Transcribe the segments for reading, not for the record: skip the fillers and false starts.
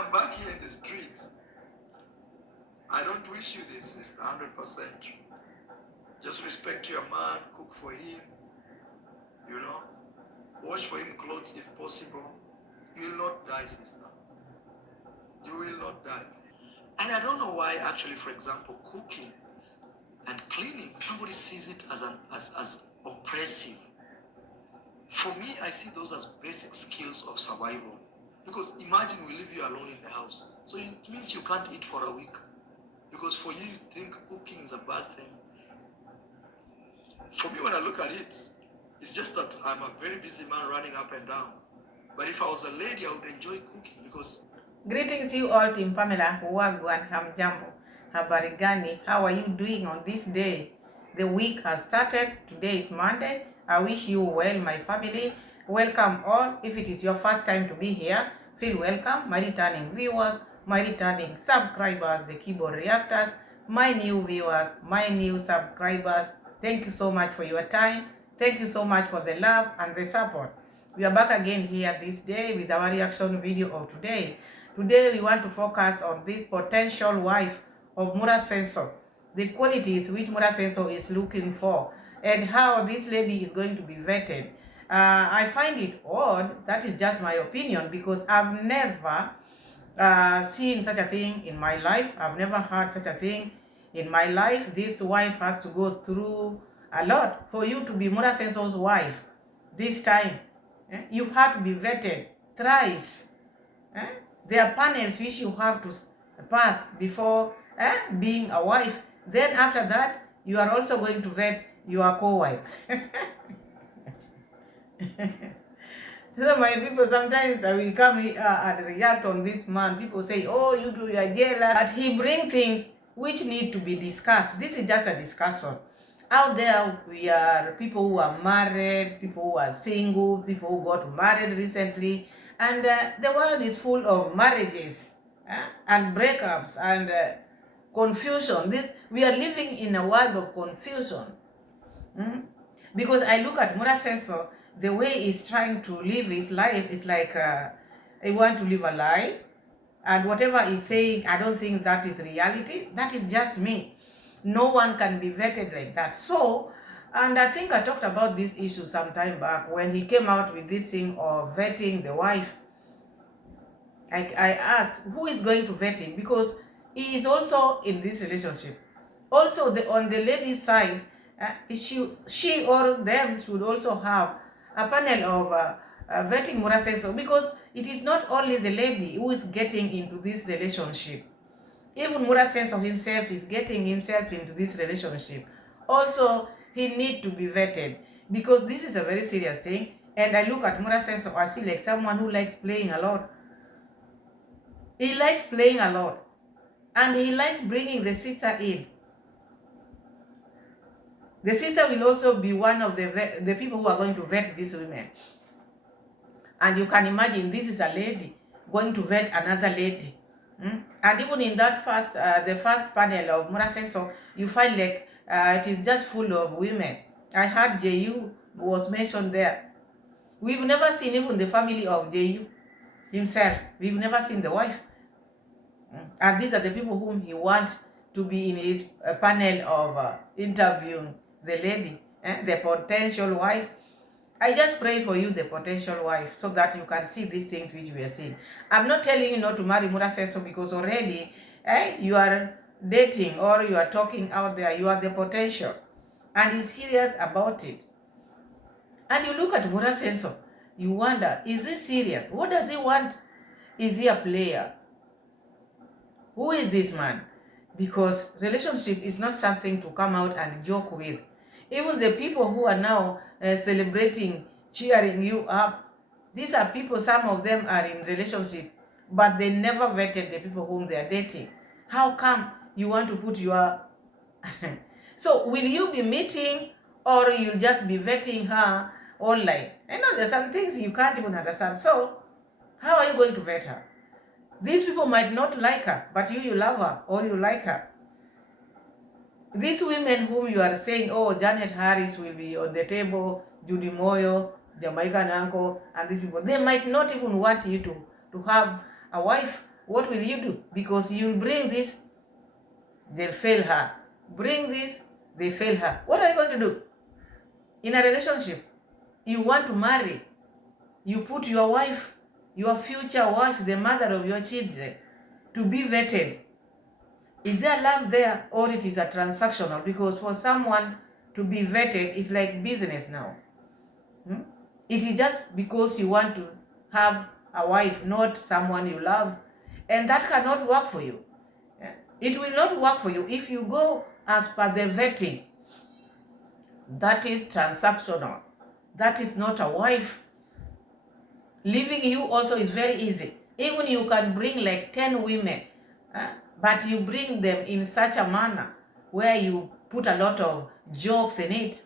I'm back here in the street. I don't wish you this, sister, 100%. Just respect your man, cook for him, wash for him clothes if possible. You will not die, sister. You will not die. And I don't know why, actually, for example, cooking and cleaning, somebody sees it as oppressive. For me, I see those as basic skills of survival. Because imagine we leave you alone in the house. So it means you can't eat for a week. Because for you, you think cooking is a bad thing. For me, when I look at it, it's just that I'm a very busy man running up and down. But if I was a lady, I would enjoy cooking because... Greetings to you all, Team Pamela, Wagwan, Hamjambo, Habari gani? How are you doing on this day? The week has started. Today is Monday. I wish you well, my family. Welcome all. If it is your first time to be here, feel welcome. My returning viewers, my returning subscribers, the keyboard reactors, my new viewers, my new subscribers. Thank you so much for your time. Thank you so much for the love and the support. We are back again here this day with our reaction video of today. Today we want to focus on this potential wife of Mura Senso, the qualities which Mura Senso is looking for, and how this lady is going to be vetted. I find it odd, that is just my opinion, because I've never seen such a thing in my life. I've never heard such a thing in my life. This wife has to go through a lot for you to be Mura Senso's wife. This time, you have to be vetted thrice. There are panels which you have to pass before being a wife. Then after that, you are also going to vet your co-wife. So my people, sometimes I will come and react on this man. People say, oh, you are jealous. But he brings things which need to be discussed. This is just a discussion. Out there, we are people who are married, people who are single, people who got married recently. And the world is full of marriages and breakups and confusion. We are living in a world of confusion. Because I look at Mura Senso, the way he's trying to live his life is like he wants to live a lie. And whatever he's saying, I don't think that is reality. That is just me. No one can be vetted like that. So, and I think I talked about this issue some time back when he came out with this thing of vetting the wife. I asked, who is going to vet him? Because he is also in this relationship. Also, on the lady's side, she or them should also have a panel of vetting Mura Senso, because it is not only the lady who is getting into this relationship. Even Mura Senso himself is getting himself into this relationship. Also, he needs to be vetted, because this is a very serious thing. And I look at Mura Senso, I see like someone who likes playing a lot. He likes playing a lot. And he likes bringing the sister in. The sister will also be one of the people who are going to vet these women. And you can imagine, this is a lady going to vet another lady. And even in that the first panel of Mura Senso, you find like it is just full of women. I heard JU was mentioned there. We've never seen even the family of JU himself. We've never seen the wife. And these are the people whom he wants to be in his panel of interviewing the lady, the potential wife. I just pray for you, the potential wife, so that you can see these things which we are seeing. I'm not telling you not to marry Mura Senso, because already you are dating or you are talking out there. You are the potential. And he's serious about it. And you look at Mura Senso, you wonder, is he serious? What does he want? Is he a player? Who is this man? Because relationship is not something to come out and joke with. Even the people who are now celebrating, cheering you up, these are people, some of them are in relationship, but they never vetted the people whom they are dating. How come you want to put your... So will you be meeting, or you'll just be vetting her online? I know there's some things you can't even understand. So how are you going to vet her? These people might not like her, but you love her or you like her. These women whom you are saying, oh, Janet Harris will be on the table, Judy Moyo, Jamaican Uncle, and these people, they might not even want you to have a wife what will you do? Because you'll bring this, they'll fail her. Bring this, they fail her. What are you going to do? In a relationship, you want to marry, you put your wife, your future wife, the mother of your children, to be vetted. Is there love there, or it is a transactional? Because for someone to be vetted is like business now. It is just because you want to have a wife, not someone you love, and that cannot work for you. It will not work for you if you go as per the vetting. That is transactional. That is not a wife. Leaving you also is very easy. Even you can bring like 10 women, but you bring them in such a manner where you put a lot of jokes in it.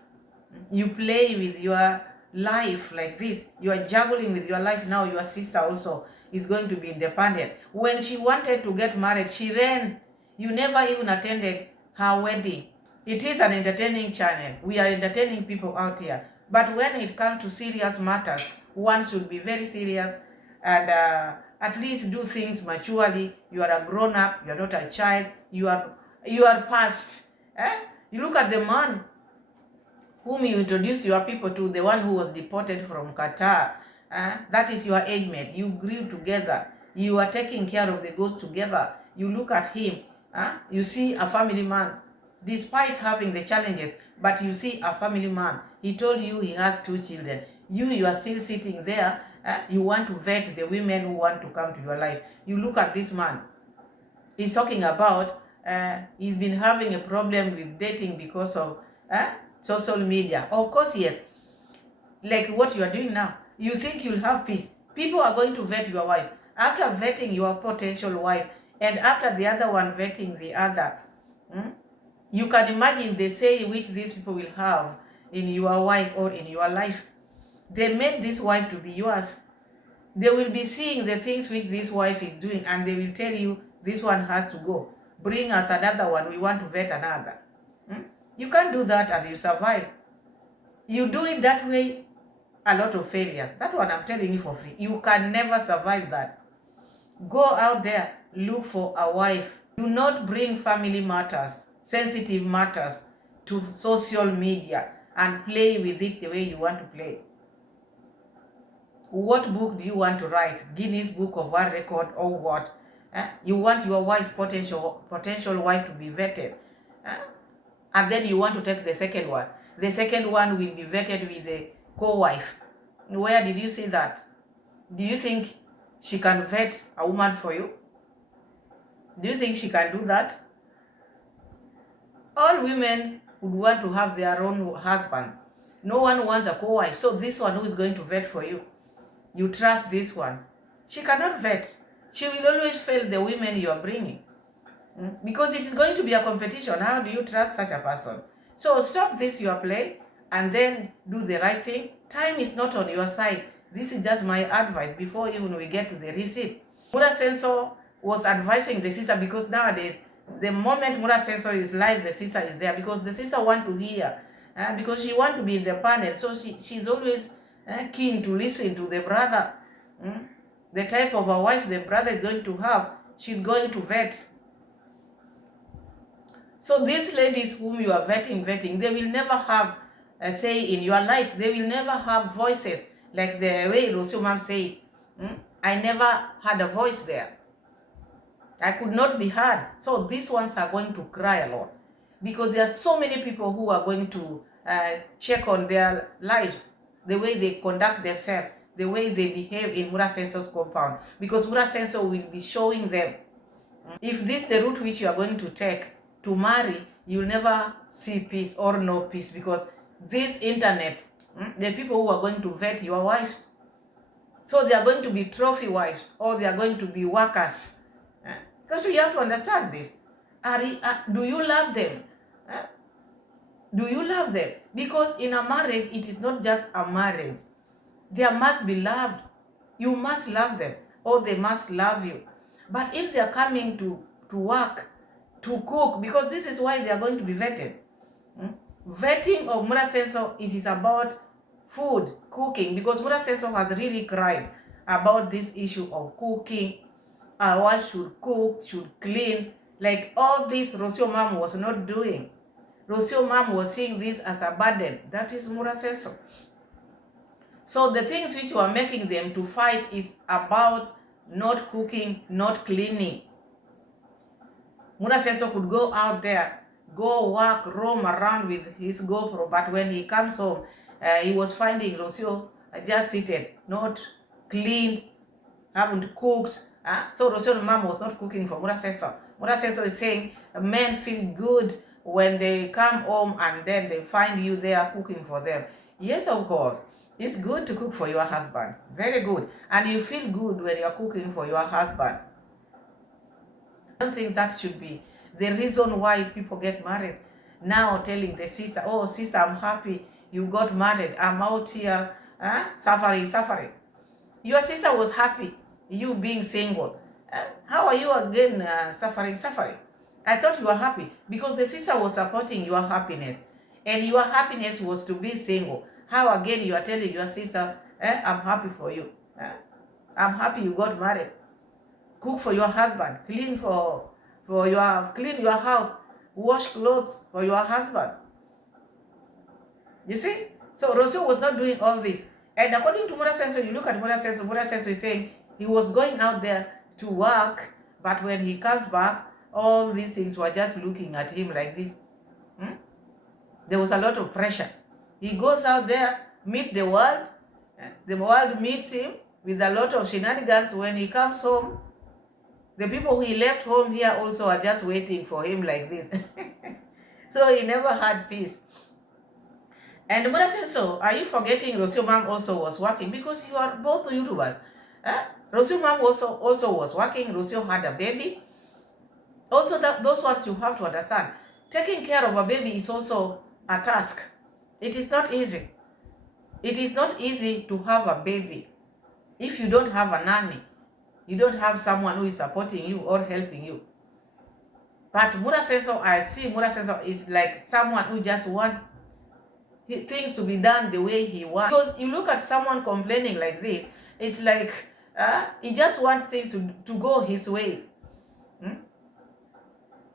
You play with your life like this. You are juggling with your life now. Your sister also is going to be independent. When she wanted to get married, she ran. You never even attended her wedding. It is an entertaining channel. We are entertaining people out here. But when it comes to serious matters, one should be very serious and at least do things maturely. You are a grown-up. You are not a child. You are past. You look at the man whom you introduce your people to, the one who was deported from Qatar. That is your age mate. You grew together. You are taking care of the ghost together. You look at him. You see a family man, despite having the challenges, but you see a family man. He told you he has 2 children. You are still sitting there. You want to vet the women who want to come to your life. You look at this man. He's talking about he's been having a problem with dating because of social media. Of course, yes. Like what you are doing now. You think you'll have peace. People are going to vet your wife. After vetting your potential wife, and after the other one vetting the other, you can imagine the say which these people will have in your wife or in your life. They made this wife to be yours. They will be seeing the things which this wife is doing, and they will tell you, this one has to go. Bring us another one. We want to vet another. You can't do that and you survive. You do it that way, a lot of failures. That one I'm telling you for free. You can never survive that. Go out there, look for a wife. Do not bring family matters, sensitive matters to social media and play with it the way you want to play. What book do you want to write? Guinness Book of World Record or what? You want your wife, potential wife, to be vetted. And then you want to take the second one. The second one will be vetted with the co-wife. Where did you see that? Do you think she can vet a woman for you? Do you think she can do that? All women would want to have their own husband. No one wants a co-wife. So this one who is going to vet for you, you trust this one. She cannot vet. She will always fail the women you are bringing. Because it is going to be a competition. How do you trust such a person? So stop this your play and then do the right thing. Time is not on your side. This is just my advice before even we get to the receipt. Mura Sensor was advising the sister, because nowadays, the moment Mura Sensor is live, the sister is there because the sister want to hear. Because she want to be in the panel. So she's always keen to listen to the brother. The type of a wife the brother is going to have, she's going to vet. So these ladies whom you are vetting, they will never have a say in your life. They will never have voices like the way Rocio mom said. I never had a voice there. I could not be heard. So these ones are going to cry a lot because there are so many people who are going to check on their lives, the way they conduct themselves, the way they behave in Mura Sensor's compound, because Mura Sensor will be showing them. If this is the route which you are going to take to marry, you'll never see peace or no peace, because this internet, the people who are going to vet your wives, so they are going to be trophy wives or they are going to be workers. Because you have to understand this. Do you love them? Do you love them? Because in a marriage, it is not just a marriage. There must be love. You must love them or they must love you. But if they are coming to work, to cook, because this is why they are going to be vetted. Vetting of Mura Sensor, it is about food, cooking, because Mura Sensor has really cried about this issue of cooking our wife should cook, should clean. Like all this, Rocio mom was not doing. Rocio mom was seeing this as a burden. That is Mura says so. So the things which were making them to fight is about not cooking, not cleaning. Mura Seso could go out there, go work, roam around with his GoPro, but when he comes home, he was finding Rocio just seated, not cleaned, haven't cooked. So Rocio's mom was not cooking for Mura Seso. Mura Seso is saying men feel good when they come home and then they find you there cooking for them. Yes, of course. It's good to cook for your husband. Very good. And you feel good when you're cooking for your husband. I don't think that should be the reason why people get married. Now telling the sister, oh, sister, I'm happy you got married. I'm out here suffering. Your sister was happy, you being single. How are you again suffering? I thought you were happy because the sister was supporting your happiness. And your happiness was to be single. How again you are telling your sister, I'm happy for you. I'm happy you got married. Cook for your husband, clean your house, wash clothes for your husband. You see? So Rocio was not doing all this. And according to Mura Senso, you look at Mura Senso is saying he was going out there to work, but when he comes back, all these things were just looking at him like this. There was a lot of pressure. He goes out there, meet the world meets him with a lot of shenanigans. When he comes home, the people he left home here also are just waiting for him like this. So he never had peace. And Mura says, so are you forgetting Rocio mom also was working? Because you are both YouTubers. Rocio mom also was working. Rocio had a baby. Also, those ones you have to understand. Taking care of a baby is also a task. It is not easy. It is not easy to have a baby if you don't have a nanny. You don't have someone who is supporting you or helping you. But Mura Senso, I see Mura Senso is like someone who just wants things to be done the way he wants. Because you look at someone complaining like this, it's like he just wants things to go his way.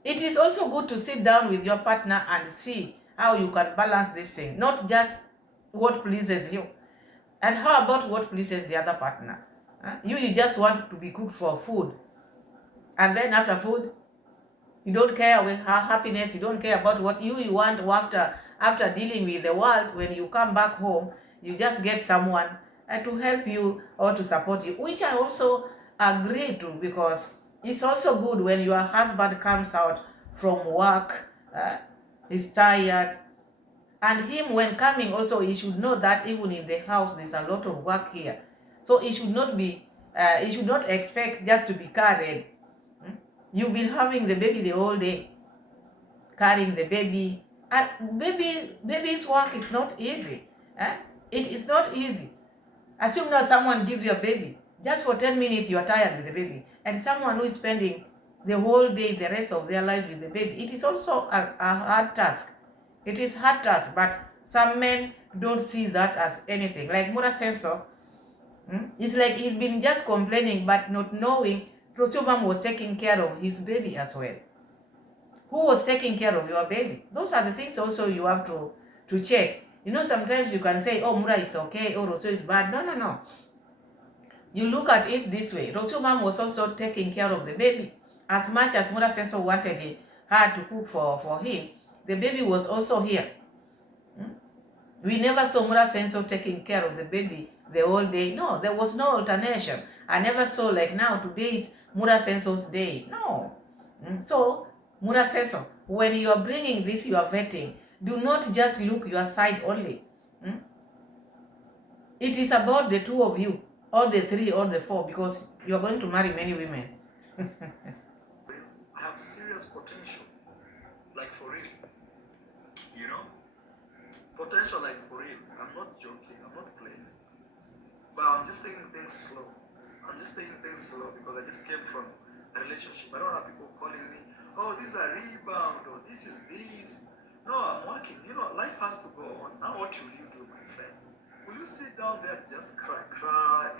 It is also good to sit down with your partner and see how you can balance this thing, not just what pleases you. And how about what pleases the other partner? You just want to be cooked for food. And then after food, you don't care with her happiness. You don't care about what you want after dealing with the world. When you come back home, you just get someone to help you or to support you, which I also agree to, because it's also good when your husband comes out from work, he's tired, and him when coming also, he should know that even in the house there's a lot of work here. So he should not expect just to be carried. You've been having the baby the whole day, carrying the baby. And baby's work is not easy. It is not easy. Assume now someone gives you a baby. Just for 10 minutes you are tired with the baby. And someone who is spending the whole day, the rest of their life with the baby. It is also a hard task. It is hard task, but some men don't see that as anything. Like Mura Senso, it's like he's been just complaining but not knowing Rocio mom was taking care of his baby as well. Who was taking care of your baby? Those are the things also you have to check. You know, sometimes you can say, oh, Mura is okay, oh, Rocio is bad. No. You look at it this way. Rocio mom was also taking care of the baby. As much as Mura Senso wanted her to cook for him, the baby was also here. We never saw Mura Senso taking care of the baby the whole day. No, there was no alternation. I never saw like now, today is Mura Senso's day. No. So, Mura Senso, when you are bringing this, you are vetting. Do not just look your side only. It is about the two of you, or the three, or the four, because you are going to marry many women. I have serious potential, like for real. You know? Potential, like for real. I'm not joking, I'm not playing. But I'm just taking things slow. Because I just came from a relationship. I don't have people calling me, oh, this is a rebound, or this is this. No, I'm working. You know, life has to go on. Now what will you do, my friend? Will you sit down there and just cry?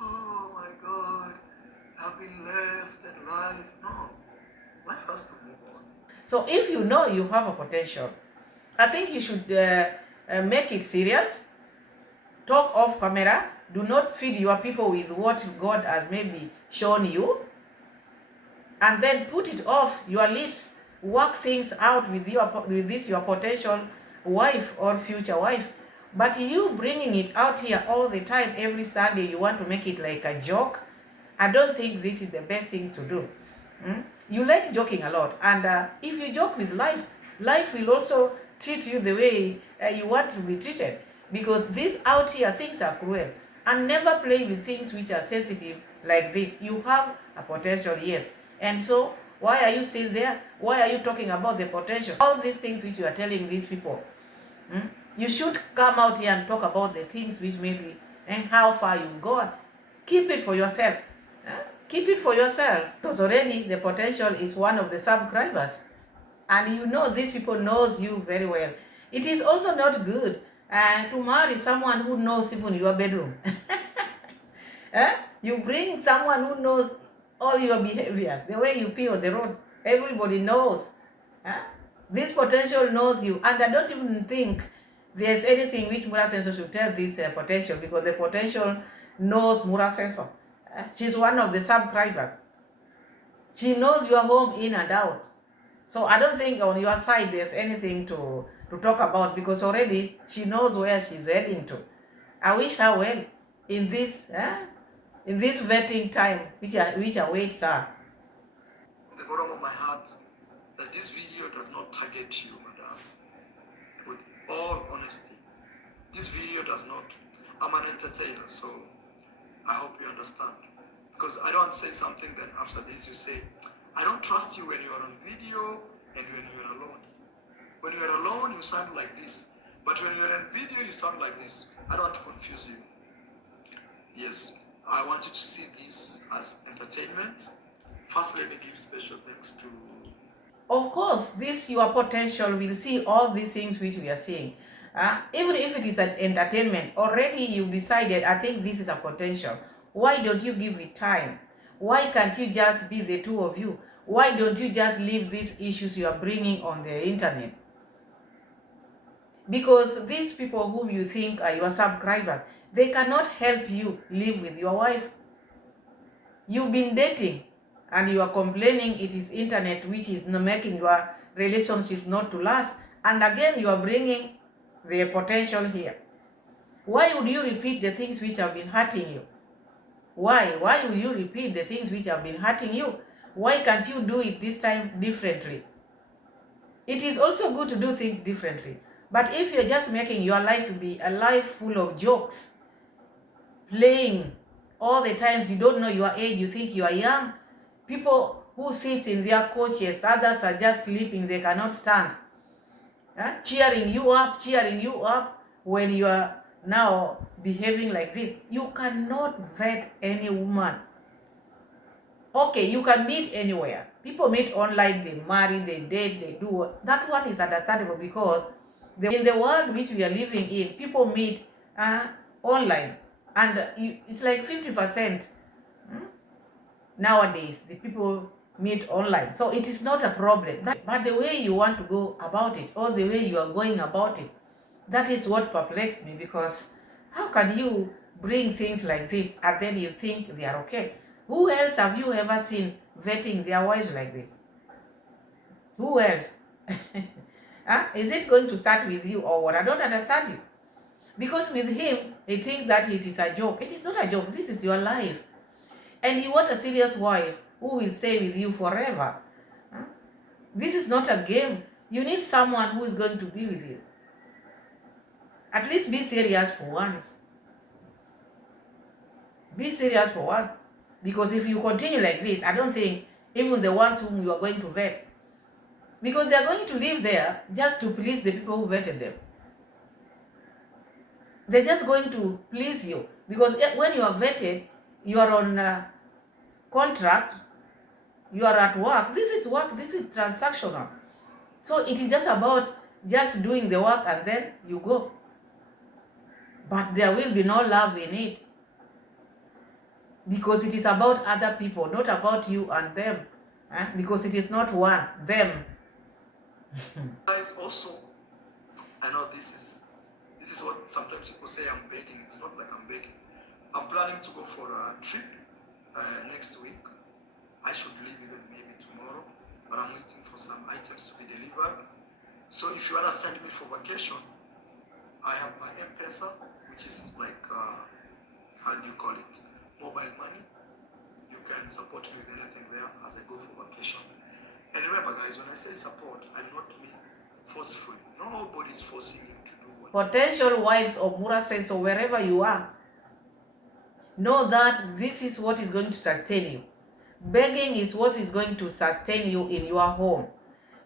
Oh my God. I've been left and life. No. Life has to move on. So if you know you have a potential, I think you should make it serious. Talk off camera. Do not feed your people with what God has maybe shown you. And then put it off your lips. Work things out with your potential wife or future wife. But you bringing it out here all the time, every Sunday, you want to make it like a joke. I don't think this is the best thing to do. You like joking a lot, and if you joke with life, life will also treat you the way you want to be treated. Because this out here, things are cruel, and never play with things which are sensitive like this. You have a potential, yes, and so why are you still there? Why are you talking about the potential? All these things which you are telling these people, you should come out here and talk about the things which maybe and how far you've gone. Keep it for yourself. Keep it for yourself, because already the potential is one of the subscribers, and you know these people knows you very well. It is also not good to marry someone who knows even your bedroom. You bring someone who knows all your behaviors, the way you pee on the road. Everybody knows. This potential knows you, and I don't even think there's anything which Mura Senso should tell this potential, because the potential knows Mura Senso. She's one of the subscribers. She knows your home in and out. So I don't think on your side there's anything to talk about, because already she knows where she's heading to. I wish her well in this vetting time which awaits her. From the bottom of my heart, that this video does not target you, madam. With all honesty, this video does not. I'm an entertainer, so I hope you understand. Because I don't say something, then after this you say, I don't trust you when you are on video and when you are alone. When you are alone, you sound like this. But when you are in video, you sound like this. I don't want to confuse you. Yes, I want you to see this as entertainment. First, let me give special thanks to... Of course, this your potential will see all these things which we are seeing. Even if it is an entertainment, already you decided, I think this is a potential. Why don't you give it time? Why can't you just be the two of you? Why don't you just leave these issues you are bringing on the internet? Because these people whom you think are your subscribers, they cannot help you live with your wife. You've been dating and you are complaining it is internet which is making your relationship not to last. And again, you are bringing the potential here. Why would you repeat the things which have been hurting you? Why? Why will you repeat the things which have been hurting you? Why can't you do it this time differently? It is also good to do things differently. But if you're just making your life to be a life full of jokes, playing all the times, you don't know your age, you think you are young, people who sit in their coaches, others are just sleeping, they cannot stand, cheering you up when you are now behaving like this. You cannot vet any woman. Okay, you can meet anywhere. People meet online, they marry, they date, they do. That one is understandable, because in the world which we are living in, people meet online. And it's like 50% nowadays, the people meet online. So it is not a problem. But the way you want to go about it, or the way you are going about it, that is what perplexed me. Because how can you bring things like this and then you think they are okay? Who else have you ever seen vetting their wives like this? Who else? Is it going to start with you or what? I don't understand you. Because with him, he thinks that it is a joke. It is not a joke. This is your life. And you want a serious wife who will stay with you forever. This is not a game. You need someone who is going to be with you. At least be serious for once. Be serious for once. Because if you continue like this, I don't think even the ones whom you are going to vet, because they are going to live there just to please the people who vetted them. They're just going to please you. Because when you are vetted, you are on contract, you are at work. This is work, this is transactional. So it is just about just doing the work and then you go. But there will be no love in it. because it is about other people, not about you and them. Because it is not one, them. Guys, also, I know this is what sometimes people say I'm begging. It's not like I'm begging. I'm planning to go for a trip next week. I should leave even maybe tomorrow, but I'm waiting for some items to be delivered. So if you wanna send me for vacation, I have my M-Pesa, which is like, how do you call it? Mobile money. You can support me with anything there as I go for vacation. And remember guys, when I say support, I'm not me forcefully. Nobody's forcing you to do what. Potential wives of Mura Sense, or wherever you are, know that this is what is going to sustain you. Begging is what is going to sustain you in your home,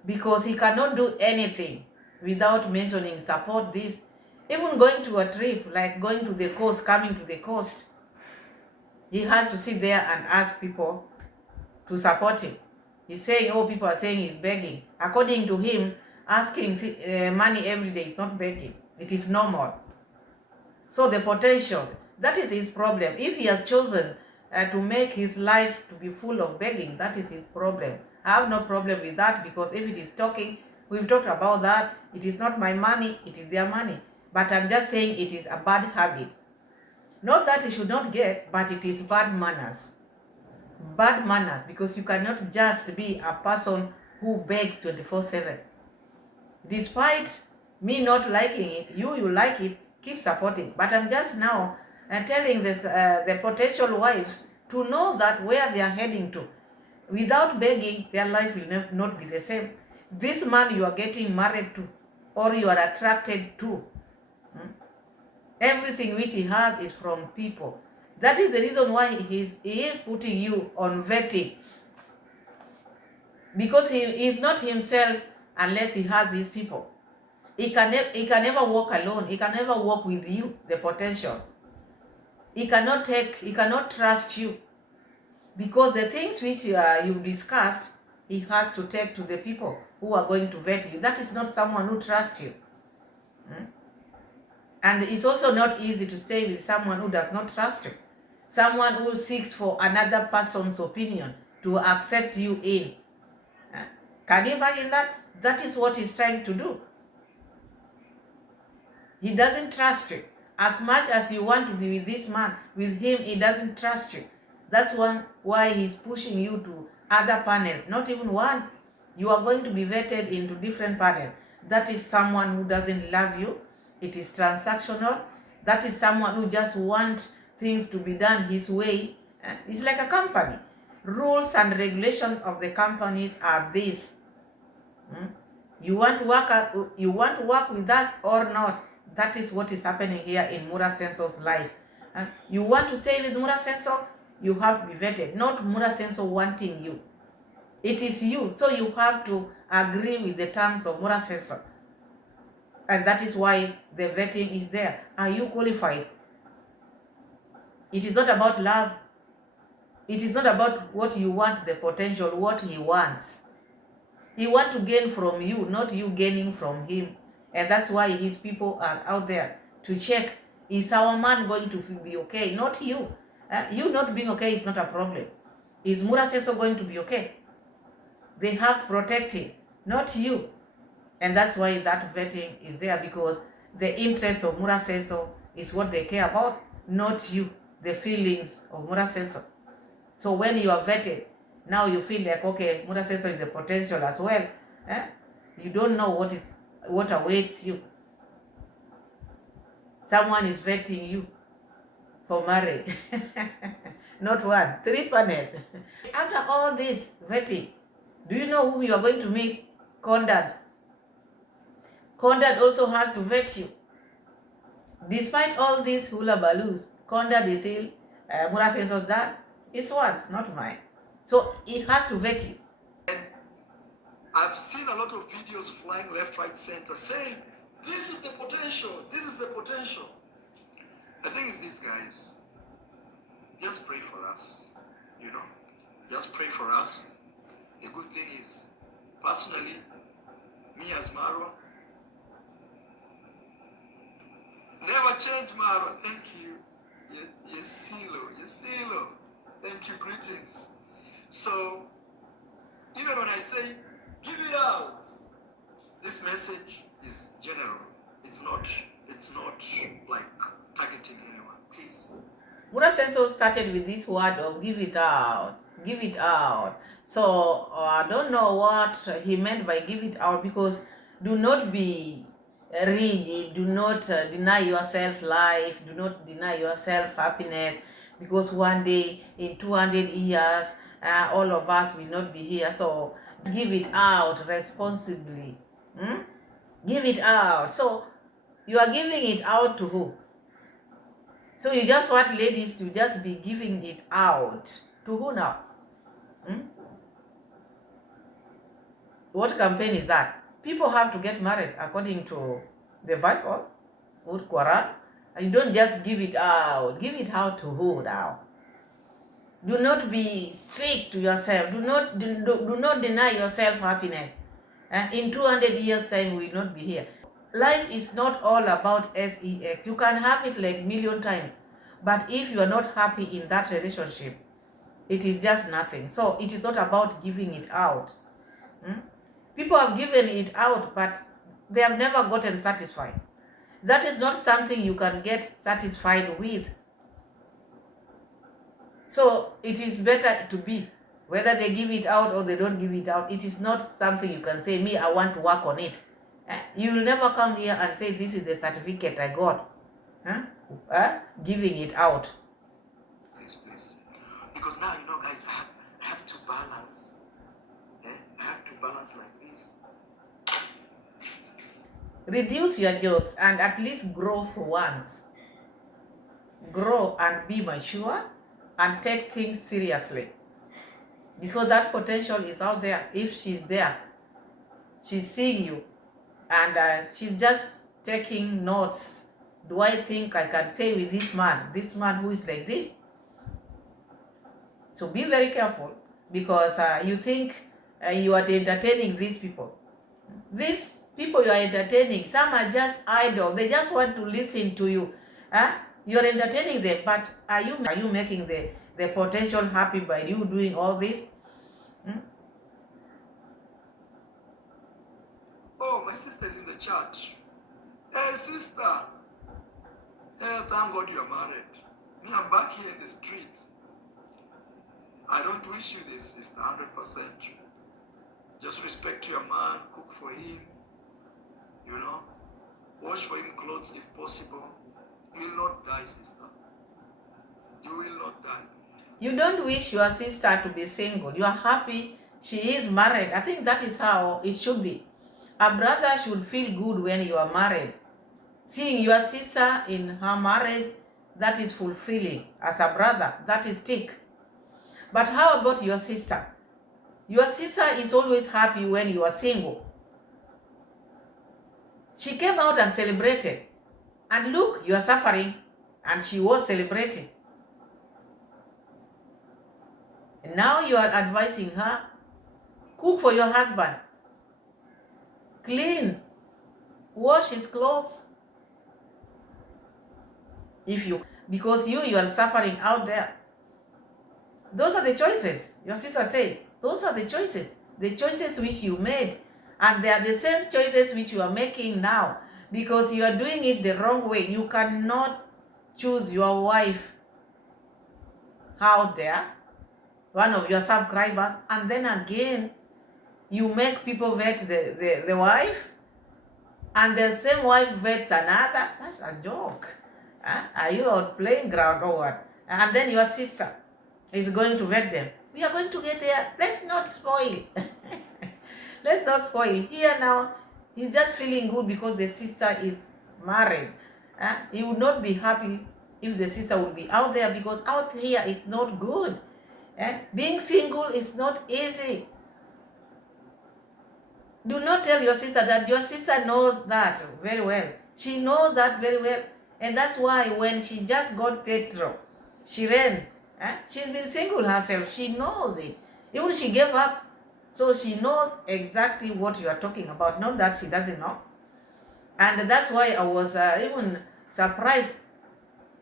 because he cannot do anything without mentioning support this. Even going to a trip, like going to the coast, coming to the coast, he has to sit there and ask people to support him. He's saying, oh, people are saying he's begging. According to him, asking money every day is not begging. It is normal. So the potential, that is his problem. If he has chosen to make his life to be full of begging, that is his problem. I have no problem with that, because if it is talking, we've talked about that. It is not my money, it is their money. But I'm just saying it is a bad habit. Not that he should not get, but it is bad manners. Bad manners, because you cannot just be a person who begs 24/7. Despite me not liking it, you like it, keep supporting. But I'm just now telling this, the potential wives to know that where they are heading to. Without begging, their life will not be the same. This man you are getting married to, or you are attracted to, everything which he has is from people. That is the reason why he is putting you on vetting. Because he is not himself unless he has his people. He can never walk alone. He can never walk with you, the potentials. He cannot trust you. Because the things which you've discussed, he has to take to the people who are going to vet you. That is not someone who trusts you. And it's also not easy to stay with someone who does not trust you. Someone who seeks for another person's opinion to accept you in. Can you imagine that? That is what he's trying to do. He doesn't trust you. As much as you want to be with this man, with him, he doesn't trust you. That's why he's pushing you to other panels. Not even one. You are going to be vetted into different panels. That is someone who doesn't love you. It is transactional. That is someone who just wants things to be done his way. It's like a company. Rules and regulations of the companies are this. You want to work with us or not? That is what is happening here in Mura Senso's life. You want to stay with Mura Senso, you have to be vetted, not Mura Senso wanting you. It is you, so you have to agree with the terms of Mura Senso. And that is why the vetting is there. Are you qualified? It is not about love. It is not about what you want, the potential, what he wants. He wants to gain from you, not you gaining from him. And that's why his people are out there to check, is our man going to be okay? Not you. You not being okay is not a problem. Is Mura Senso going to be okay? They have to protect him, not you. And that's why that vetting is there, because the interest of Mura Senso is what they care about, not you, the feelings of Mura Senso. So when you are vetted, now you feel like, okay, Mura Senso is the potential as well. You don't know what awaits you. Someone is vetting you for marriage. Not one, 3 panels. After all this vetting, do you know who you are going to meet? Conrad. Conrad also has to vet you. Despite all these hula baloos, Conrad is still Mura Senso's dad. His words, not mine. So he has to vet you. And I've seen a lot of videos flying left, right, center saying, this is the potential, this is the potential. The thing is this, guys, just pray for us, just pray for us. The good thing is, personally, me as Marwa, never change Marwa, thank you. Yesilo. Thank you, greetings. So, even when I say, give it out, this message is general. It's not like targeting anyone. Please. Murasenso started with this word of give it out, give it out. So I don't know what he meant by give it out, because do not be rigid, do not deny yourself life, do not deny yourself happiness, because one day in 200 years, all of us will not be here. So give it out responsibly. Give it out. So you are giving it out to who? So you just want ladies to just be giving it out. To who now? What campaign is that? People have to get married according to the Bible or Quran. And you don't just give it out. Give it out to who now? Do not be strict to yourself. Do not deny yourself happiness. In 200 years' time, we will not be here. Life is not all about sex. You can have it like million times, but if you are not happy in that relationship, it is just nothing. So it is not about giving it out. People have given it out, but they have never gotten satisfied. That is not something you can get satisfied with. So it is better to be, whether they give it out or they don't give it out, it is not something you can say, me, I want to work on it. You will never come here and say, this is the certificate I got. Giving it out. Please. Because now, guys, I have to balance. I have to balance like this. Reduce your jokes and at least grow for once. Grow and be mature and take things seriously. Because that potential is out there. If she's there, she's seeing you, and she's just taking notes. Do I think I can stay with this man who is like this? So be very careful, because you think you are entertaining these people. These people you are entertaining, some are just idle. They just want to listen to you. You are entertaining them, but are you making the potential happy by you doing all this? Oh, my sister's in the church. Hey, sister. Hey, thank God you're married. Me, I'm back here in the street. I don't wish you this, sister, 100%. Just respect your man, cook for him, wash for him clothes if possible. You will not die, sister. You will not die. You don't wish your sister to be single. You are happy she is married. I think that is how it should be. A brother should feel good when you are married. Seeing your sister in her marriage, that is fulfilling. As a brother, that is tick. But how about your sister? Your sister is always happy when you are single. She came out and celebrated. And look, you are suffering. And she was celebrating. And now you are advising her, cook for your husband. Clean. Wash his clothes. Because you are suffering out there. Those are the choices. Your sister said, those are the choices. The choices which you made. And they are the same choices which you are making now. Because you are doing it the wrong way. You cannot choose your wife out there, one of your subscribers, and then again, you make people vet the wife, and the same wife vets another. That's a joke. Are you on playing ground or what? And then your sister is going to vet them. We are going to get there. Let's not spoil. Let's not spoil. Here now, he's just feeling good because the sister is married. He would not be happy if the sister would be out there, because out here is not good. Being single is not easy. Do not tell your sister that. Your sister knows that very well. She knows that very well. And that's why when she just got petrol, she ran. She's been single herself. She knows it. Even she gave up. So she knows exactly what you are talking about. Not that she doesn't know. And that's why I was even surprised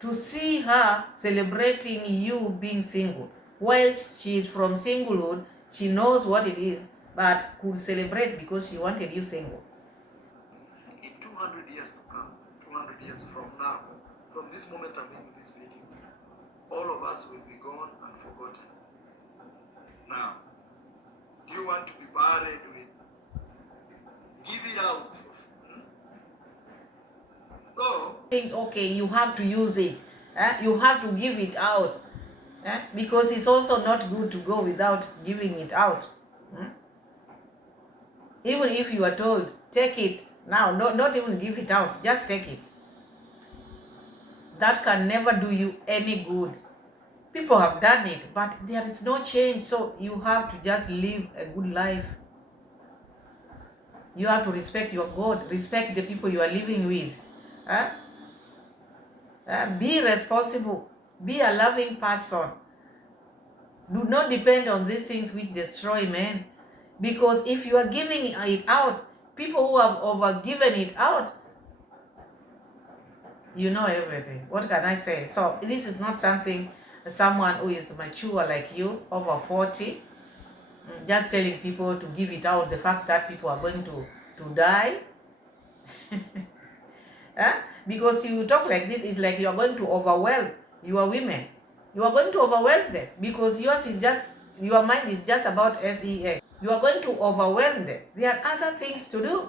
to see her celebrating you being single. While she is from singlehood, she knows what it is, but could celebrate because she wanted you single. In 200 years to come, 200 years from now, from this moment I'm making this video, all of us will be gone and forgotten. Now, do you want to be buried with, give it out? So, think, okay, you have to use it. You have to give it out. Because it's also not good to go without giving it out. Even if you are told, take it now, not even give it out, just take it. That can never do you any good. People have done it, but there is no change, so you have to just live a good life. You have to respect your God, respect the people you are living with. Be responsible, be a loving person. Do not depend on these things which destroy men. Because if you are giving it out, people who have overgiven it out, you know everything. What can I say? So this is not something someone who is mature like you, over 40, just telling people to give it out, the fact that people are going to die. Because you talk like this, it's like you are going to overwhelm your women. You are going to overwhelm them because yours is just, your mind is just about sex. You are going to overwhelm them. There are other things to do.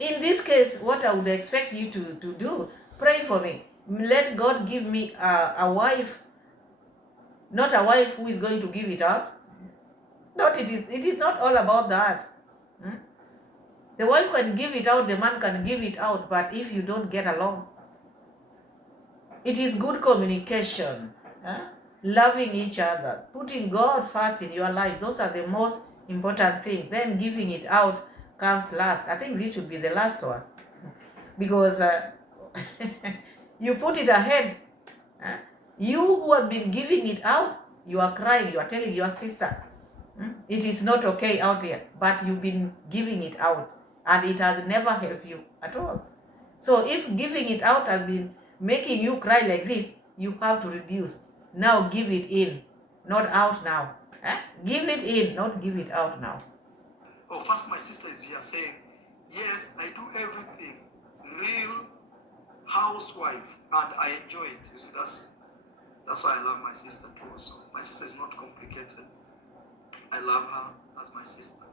In this case, what I would expect you to do, pray for me. Let God give me a wife, not a wife who is going to give it out. It is not all about that. The wife can give it out, the man can give it out, but if you don't get along, it is good communication, loving each other, putting God first in your life. Those are the most important things. Then giving it out comes last. I think this should be the last one, because you put it ahead. You who have been giving it out, you are crying, you are telling your sister, it is not okay out there, but you've been giving it out and it has never helped you at all. So if giving it out has been making you cry like this, you have to reduce. Now give it in, not out now. Give it in, not give it out now. Oh, first my sister is here saying, yes, I do everything. Real housewife, and I enjoy it. You see, that's why I love my sister too. So my sister is not complicated. I love her as my sister.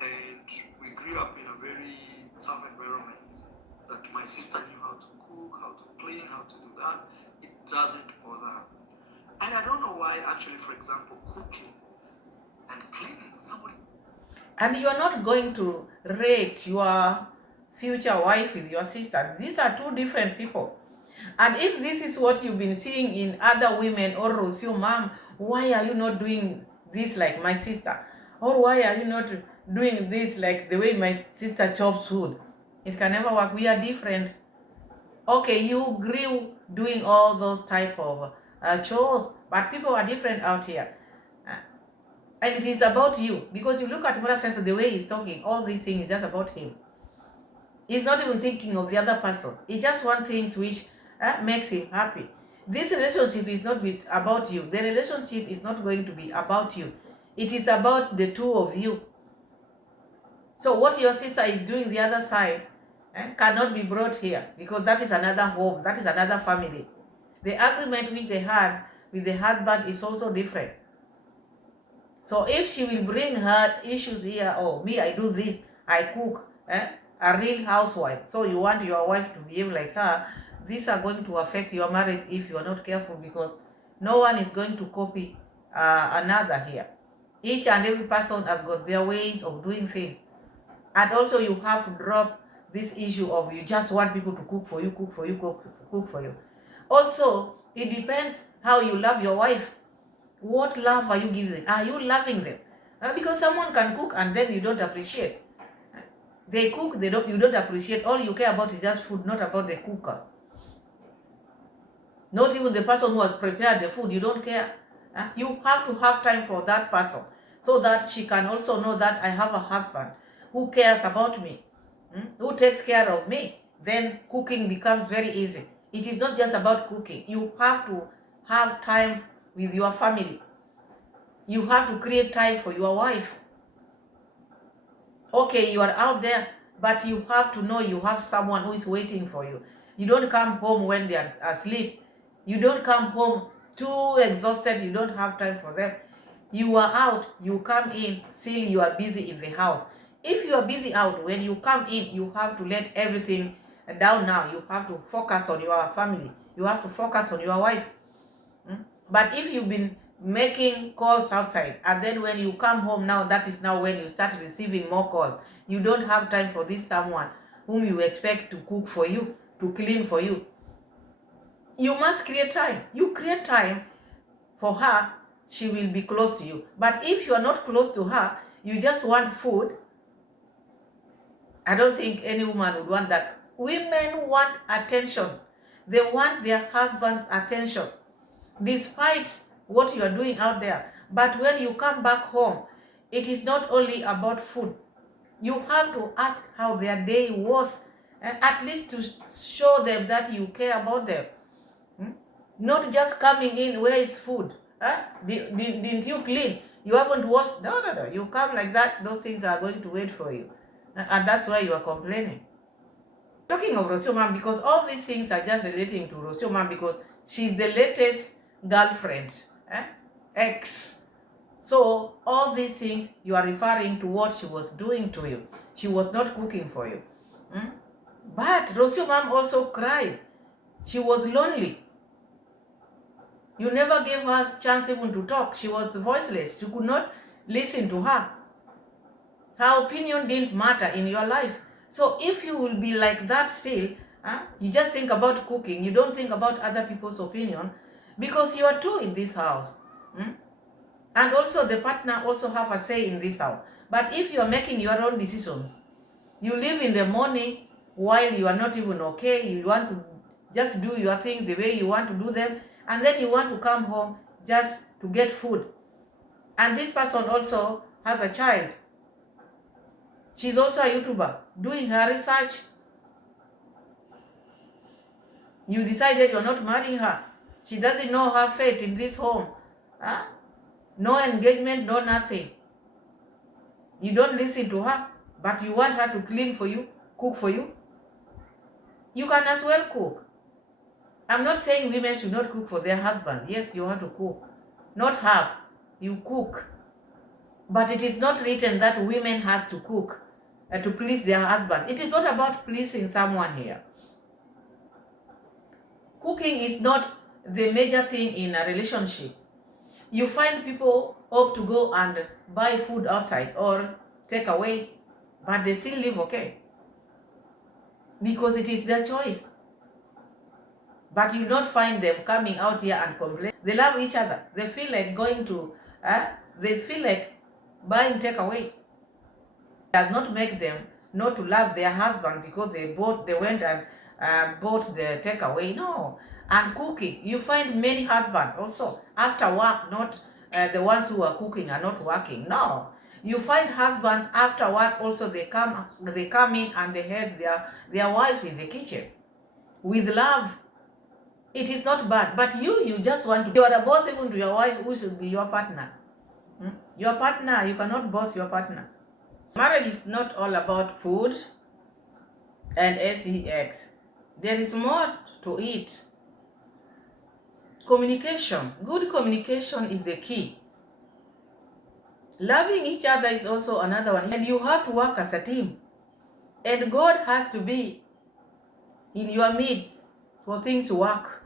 And we grew up in a very tough environment that my sister knew how to cook, how to clean, how to do that. It doesn't bother her. And I don't know why, actually, for example, cooking and cleaning, somebody... And you are not going to rate your future wife with your sister. These are two different people. And if this is what you've been seeing in other women, or Rocio, mom, why are you not doing this like my sister? Or why are you not doing this like the way my sister chops food? It can never work. We are different. Okay, you grew doing all those type of chores, but people are different out here. And it is about you. Because you look at Mother Sense, the way he's talking, all these things is just about him. He's not even thinking of the other person. He just wants things which makes him happy. This relationship is not about you. The relationship is not going to be about you. It is about the two of you. So what your sister is doing the other side cannot be brought here, because that is another home, that is another family. The agreement which they had with the husband is also different. So if she will bring her issues here, oh, me, I do this, I cook, a real housewife, so you want your wife to behave like her, these are going to affect your marriage if you are not careful, because no one is going to copy another here. Each and every person has got their ways of doing things. And also you have to drop this issue of you just want people to cook for you, cook for you, cook for you. Also, it depends how you love your wife. What love are you giving? Are you loving them? Because someone can cook and then you don't appreciate. They cook, you don't appreciate. All you care about is just food, not about the cooker. Not even the person who has prepared the food, you don't care. You have to have time for that person, so that she can also know that I have a husband who cares about me, who takes care of me. Then cooking becomes very easy. It is not just about cooking. You have to have time with your family. You have to create time for your wife. Okay, you are out there, but you have to know you have someone who is waiting for you. You don't come home when they are asleep. You don't come home too exhausted. You don't have time for them. You are out, you come in, still you are busy in the house. If you are busy out, when you come in, you have to let everything down now. You have to focus on your family. You have to focus on your wife. But if you've been making calls outside, and then when you come home now, that is now when you start receiving more calls. You don't have time for this someone whom you expect to cook for you, to clean for you. You must create time. You create time for her, she will be close to you. But if you are not close to her, you just want food, I don't think any woman would want that. Women want attention. They want their husband's attention, despite what you are doing out there. But when you come back home, it is not only about food. You have to ask how their day was, at least to show them that you care about them. Not just coming in, where is food? Didn't you clean? You haven't washed? No. You come like that, those things are going to wait for you. And that's why you are complaining. Talking of Rocio Mom, because all these things are just relating to Rocio Mom, because she's the latest girlfriend, ex. So all these things, you are referring to what she was doing to you. She was not cooking for you. But Rocio Mom also cried. She was lonely. You never gave her a chance even to talk. She was voiceless. You could not listen to her. Her opinion didn't matter in your life. So if you will be like that still, you just think about cooking. You don't think about other people's opinion, because you are two in this house. And also the partner also have a say in this house. But if you are making your own decisions, you leave in the morning while you are not even okay, you want to just do your things the way you want to do them, and then you want to come home just to get food. And this person also has a child. She's also a YouTuber doing her research. You decided you're not marrying her. She doesn't know her fate in this home. No engagement, no nothing. You don't listen to her, but you want her to clean for you, cook for you. You can as well cook. I'm not saying women should not cook for their husband. Yes, you have to cook. Not have. You cook. But it is not written that women has to cook to please their husband. It is not about pleasing someone here. Cooking is not the major thing in a relationship. You find people opt to go and buy food outside or take away, but they still live okay, because it is their choice. But you don't find them coming out here and complain. They love each other. They feel like going to, they feel like buying takeaway. It does not make them not to love their husband because they went and bought the takeaway. No. And cooking, you find many husbands also after work, not the ones who are cooking are not working. No. You find husbands after work also, they come in and they help their wives in the kitchen with love. It is not bad, but you just want to. You are a boss even to your wife, who should be your partner. Your partner, you cannot boss your partner. Marriage is not all about food and sex. There is more to it. Communication. Good communication is the key. Loving each other is also another one. And you have to work as a team. And God has to be in your midst for things to work.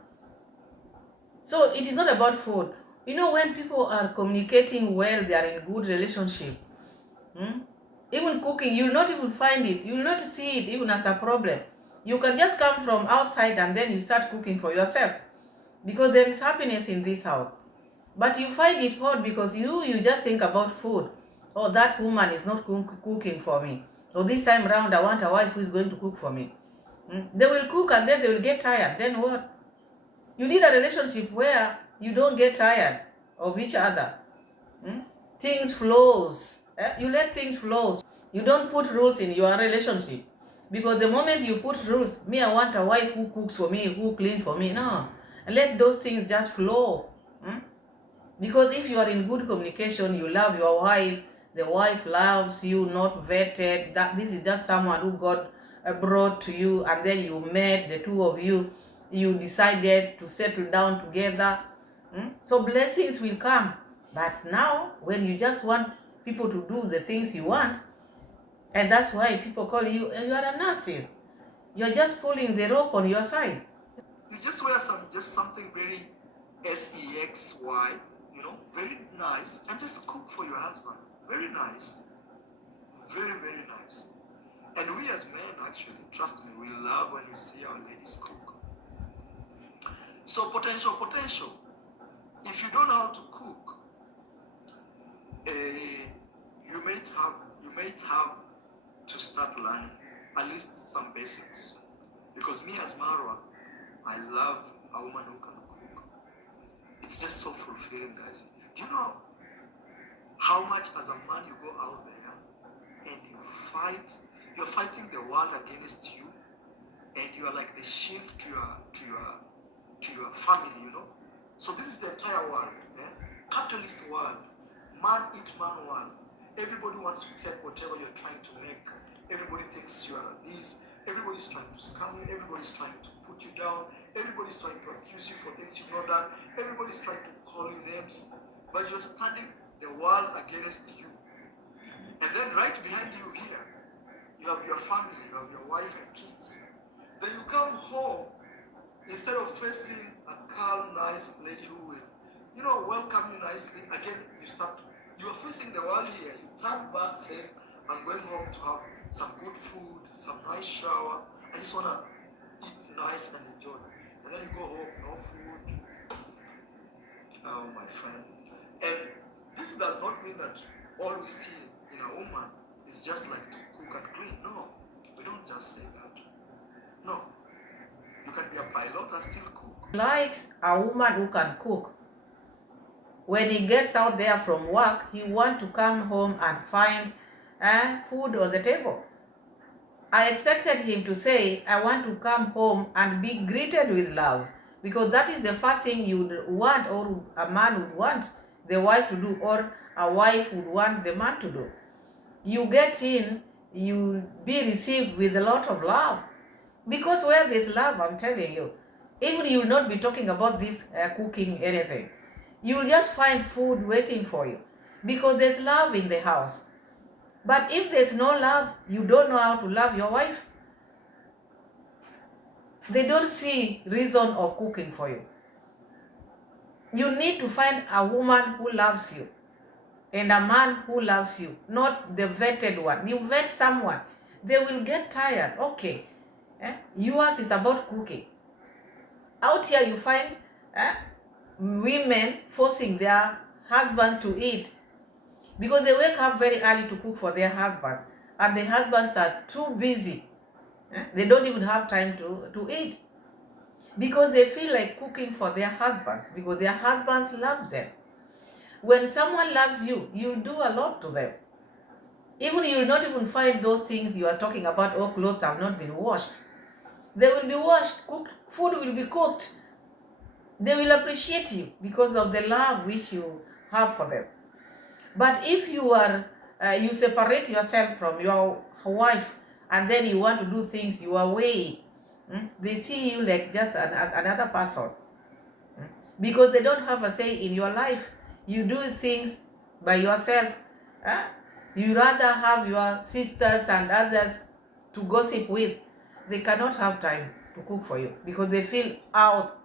So it is not about food. You know, when people are communicating well, they are in good relationship. Even cooking, you will not even find it. You will not see it even as a problem. You can just come from outside and then you start cooking for yourself, because there is happiness in this house. But you find it hard because you just think about food. Oh, that woman is not cooking for me. So this time around, I want a wife who is going to cook for me. They will cook and then they will get tired. Then what? You need a relationship where you don't get tired of each other. Things flows. You let things flow. You don't put rules in your relationship, because the moment you put rules, me, I want a wife who cooks for me, who cleans for me. No, Let those things just flow. Because if you are in good communication, you love your wife, the wife loves you, not vetted, that this is just someone who God brought to you, and then you met, the two of you, you decided to settle down together. So blessings will come. But now, when you just want people to do the things you want, and that's why people call you, you are a narcissist. You're just pulling the rope on your side. You just wear something very SEXY, very nice, and just cook for your husband. Very nice. Very, very nice. And we as men, actually, trust me, we love when we see our ladies cook. So potential. If you don't know how to cook, you might have to start learning at least some basics. Because me as Marwa, I love a woman who can cook. It's just so fulfilling, guys. Do you know how much as a man you go out there and you're fighting the world against you, and you are like the shield to your family, So this is the entire world, capitalist world, man eat man world. Everybody wants to take whatever you're trying to make. Everybody thinks you are this. Everybody's trying to scam you. Everybody's trying to put you down. Everybody's trying to accuse you for things you've not done. Everybody's trying to call you names. But you're standing the world against you. And then right behind you here, you have your family, you have your wife and kids. Then you come home, instead of facing a calm, nice lady who will, welcome you nicely. Again, you are facing the world here. You turn back saying, I'm going home to have some good food, some nice shower. I just want to eat nice and enjoy. And then you go home, no food. Oh, my friend. And this does not mean that all we see in a woman is just like to cook and clean. No, we don't just say that. No. You can be a pilot and still cook. Likes a woman who can cook. When he gets out there from work, he wants to come home and find food on the table. I expected him to say, I want to come home and be greeted with love, because that is the first thing you would want, or a man would want the wife to do, or a wife would want the man to do. You get in, you be received with a lot of love. Because where there's love, I'm telling you, even you will not be talking about this cooking anything. You will just find food waiting for you, because there's love in the house. But if there's no love, you don't know how to love your wife. They don't see reason of cooking for you. You need to find a woman who loves you and a man who loves you, not the vetted one. You vet someone, they will get tired. Okay, yours is about cooking. Out here you find women forcing their husbands to eat, because they wake up very early to cook for their husband, and the husbands are too busy. They don't even have time to eat, because they feel like cooking for their husband, because their husbands love them. When someone loves you, you do a lot to them. Even you will not even find those things you are talking about, oh, clothes have not been washed. They will be washed, cooked, food will be cooked. They will appreciate you because of the love which you have for them. But if you are, you separate yourself from your wife, and then you want to do things your way, they see you like just another person, because they don't have a say in your life. You do things by yourself. You rather have your sisters and others to gossip with. They cannot have time to cook for you, because they feel out.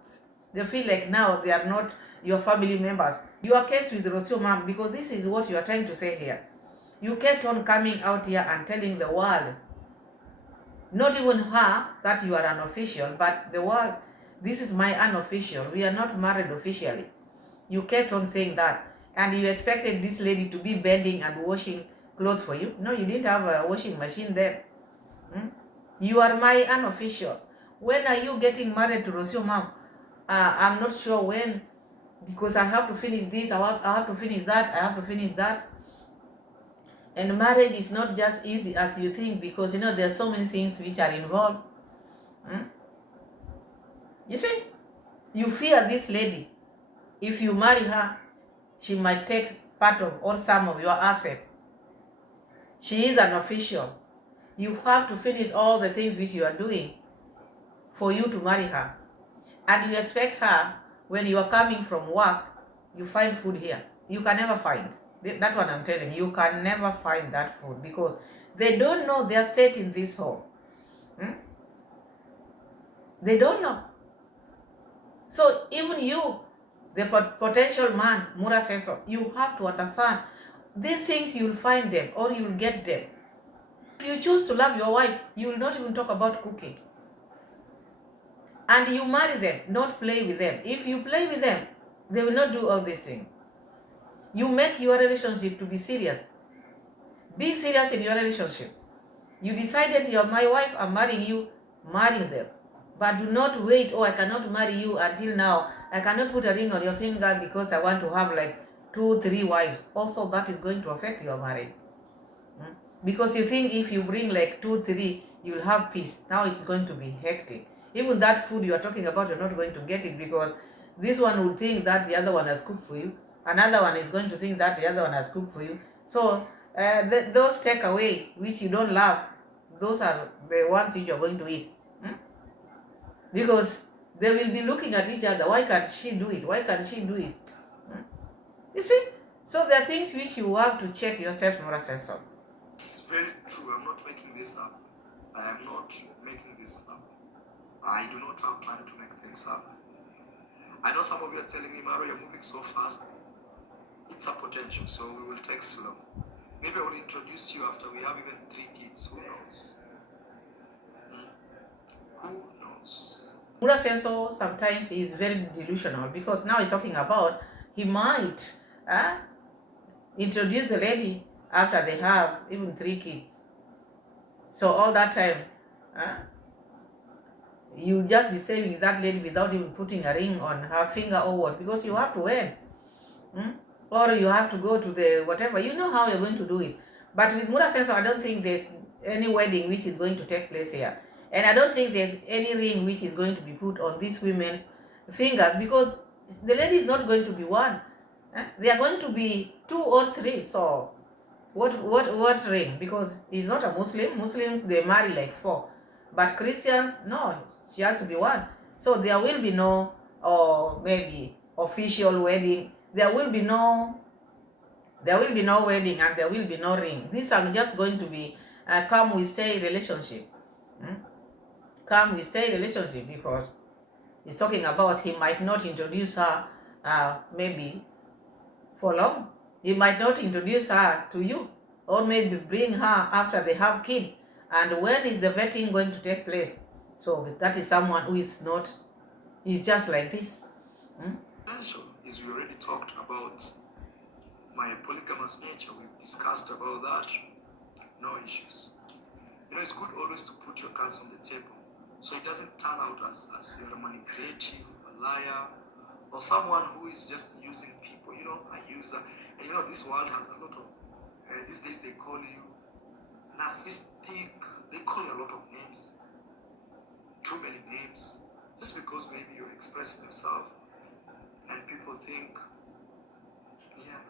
They feel like now they are not your family members. Your case with Rocio, mom, because this is what you are trying to say here. You kept on coming out here and telling the world, not even her, that you are unofficial, but the world, this is my unofficial. We are not married officially. You kept on saying that, and you expected this lady to be bending and washing clothes for you. No, you didn't have a washing machine there. You are my unofficial. When are you getting married to Rocio, mom? I'm not sure when, because I have to finish this, I have to finish that, I have to finish that. And marriage is not just easy as you think, because there are so many things which are involved. You see? You fear this lady. If you marry her, she might take part of or some of your assets. She is an official. You have to finish all the things which you are doing for you to marry her. And you expect her, when you are coming from work, you find food here. You can never find. That's what I'm telling you. You can never find that food because they don't know their state in this home. They don't know. So even you, the potential man, Mura says so, you have to understand these things. You'll find them or you'll get them. If you choose to love your wife, you will not even talk about cooking. And you marry them, not play with them. If you play with them, they will not do all these things. You make your relationship to be serious. Be serious in your relationship. You decided you're my wife, I'm marrying you, marry them. But do not wait, oh, I cannot marry you until now. I cannot put a ring on your finger because I want to have like 2, 3 wives. Also, that is going to affect your marriage. Because you think if you bring like 2, 3, you'll have peace. Now it's going to be hectic. Even that food you are talking about, you're not going to get it because this one will think that the other one has cooked for you. Another one is going to think that the other one has cooked for you. So those takeaway which you don't love, those are the ones which you're going to eat. Because they will be looking at each other. Why can't she do it? Why can't she do it? You see? So there are things which you have to check yourself, Nora Sensor. It's very true. I'm not making this up. I am not making this up. I do not have time to make things up. I know some of you are telling me, Marwa, you're moving so fast. It's a potential, so we will take slow. Maybe I will introduce you after we have even 3 kids. Who knows? Who knows? Mura Senso sometimes is very delusional because now he's talking about he might introduce the lady after they have even 3 kids. So all that time, you just be staying with that lady without even putting a ring on her finger or what, because you have to wed. Or you have to go to the whatever. You know how you're going to do it. But with Mura Senso, I don't think there's any wedding which is going to take place here. And I don't think there's any ring which is going to be put on these women's fingers because the lady is not going to be one. They are going to be 2 or 3. So what ring? Because he's not a Muslim. Muslims, they marry like 4. But Christians, no, she has to be one. So there will be no, or maybe official wedding. There will be no wedding and there will be no ring. These are just going to be come we stay relationship. Come we stay relationship because he's talking about he might not introduce her maybe for long. He might not introduce her to you or maybe bring her after they have kids. And when is the vetting going to take place? So that is someone who is not, is just like this. Is we already talked about my polygamous nature. We've discussed about that. No issues. You know, it's good always to put your cards on the table so it doesn't turn out as you're a manipulative, a liar, or someone who is just using people. You know, a user. And you know, this world has a lot of, these days they call you narcissistic, they call you a lot of names, too many names, just because maybe you're expressing yourself and people think, yeah.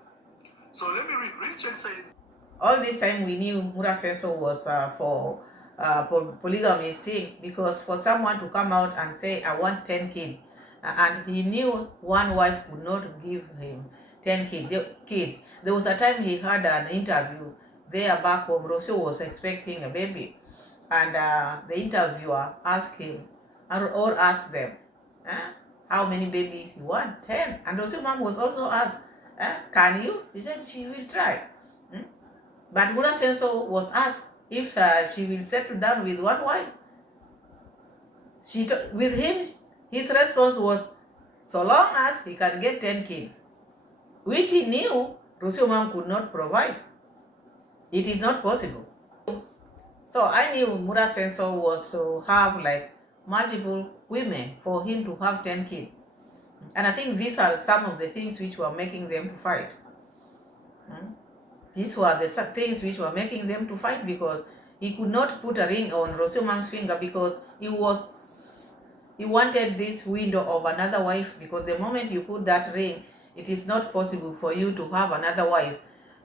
So let me read. Richard says, all this time we knew Mura Senso was for polygamous thing, because for someone to come out and say, I want 10 kids, and he knew one wife would not give him 10 kids. There was a time he had an interview there back home. Rocio was expecting a baby, and the interviewer asked him, or asked them, how many babies you want? 10. And Rocio mom was also asked, can you? She said she will try. But Mura Senso was asked if she will settle down with one wife. With him, his response was, so long as he can get 10 kids, which he knew Rocio mom could not provide. It is not possible. So I knew Mura Senso was to have like multiple women for him to have 10 kids. And I think these are some of the things which were making them to fight. These were the things which were making them to fight, because he could not put a ring on Rocio mom's finger because he was He wanted this window of another wife, because the moment you put that ring, it is not possible for you to have another wife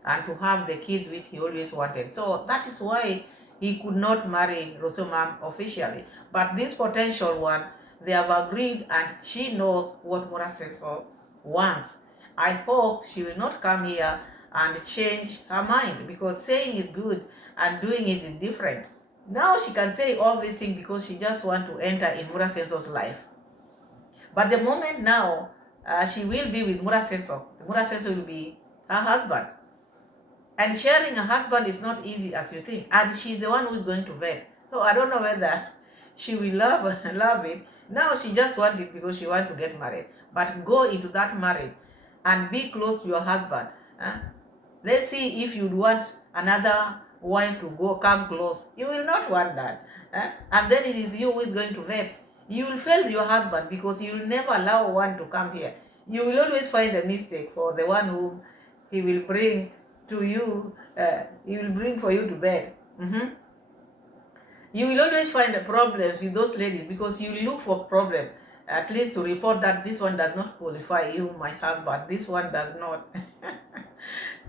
and to have the kids which he always wanted. So that is why he could not marry Rocio mom officially. But this potential one, they have agreed, and she knows what Muraseso wants. I hope she will not come here and change her mind, because saying is good and doing it is different. Now she can say all these things because she just wants to enter in Muraseso's life. But the moment now she will be with Muraseso will be her husband. And sharing a husband is not easy as you think. And she's the one who's going to vet. So I don't know whether she will love it. Now she just wants it because she wants to get married. But go into that marriage and be close to your husband. Let's see if you'd want another wife to come close. You will not want that. And then it is you who is going to vet. You will fail your husband because you will never allow one to come here. You will always find a mistake for the one whom he will bring to you, he will bring for you to bed. You will always find problems with those ladies because you look for problems, at least to report that this one does not qualify you, my husband, this one does not.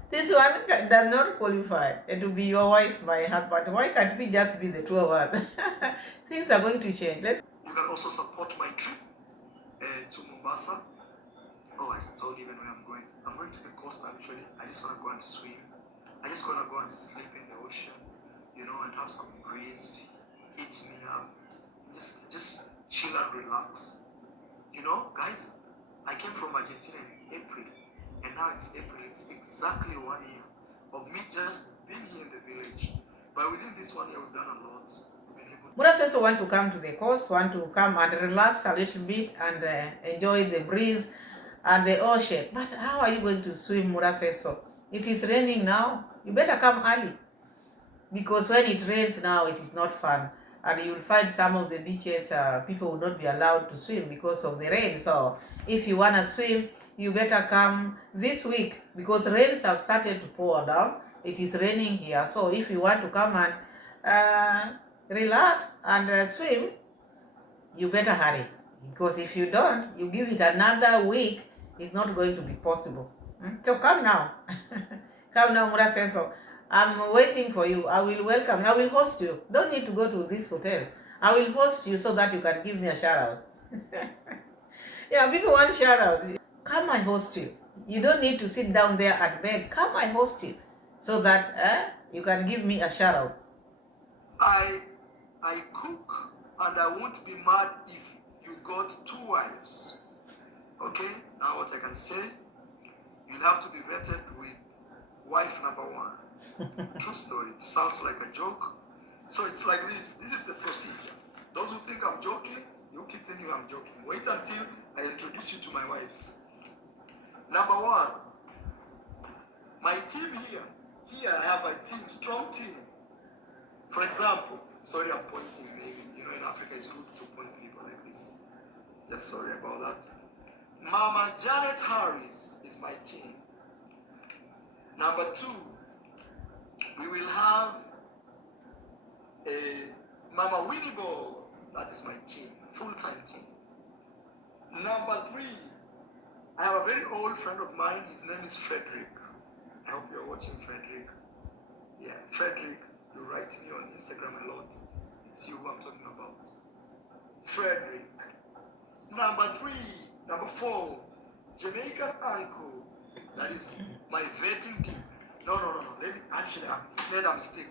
This one does not qualify to be your wife, my husband. Why can't we just be the two of us? Things are going to change. You can also support my trip to Mombasa. Oh, I told you even where I'm going. I'm going to the coast actually. I just want to go and swim. I just want to go and sleep in the ocean, and have some breeze hit me up. Just chill and relax. Guys, I came from Argentina in April, and now it's April. It's exactly 1 year of me just being here in the village. But within this 1 year, we've done a lot. Muras also want to come to the coast, want to come and relax a little bit and enjoy the breeze and the ocean. But how are you going to swim, Muraseso? It is raining now. You better come early, because when it rains now, it is not fun. And you will find some of the beaches, people will not be allowed to swim because of the rain. So if you want to swim, you better come this week, because rains have started to pour down. It is raining here. So if you want to come and relax and swim, you better hurry, because if you don't, you give it another week, it's not going to be possible. So come now. Come now, Muraseso. I'm waiting for you. I will welcome you. I will host you. Don't need to go to this hotel. I will host you so that you can give me a shout out. Yeah, people want shout out. Come, I host you. You don't need to sit down there and beg. Come, I host you so that you can give me a shout out. I cook, and I won't be mad if you got 2 wives. Okay? Now what I can say, you'll have to be vetted with wife number 1. True story. It sounds like a joke. So it's like this. This is the procedure. Those who think I'm joking, you keep thinking I'm joking. Wait until I introduce you to my wives. Number 1, my team here. Here I have a team, strong team. For example, sorry I'm pointing, maybe. In Africa it's good to point people like this. Just sorry about that. Mama Janet Harris is my team. Number 2, we will have a Mama Winnie Ball. That is my team, full-time team. Number 3, I have a very old friend of mine. His name is Frederick. I hope you're watching, Frederick. Yeah, Frederick, you write me on Instagram a lot. It's you who I'm talking about. Frederick. Number 4, Jamaican uncle. That is my vetting team. No. I've made a mistake.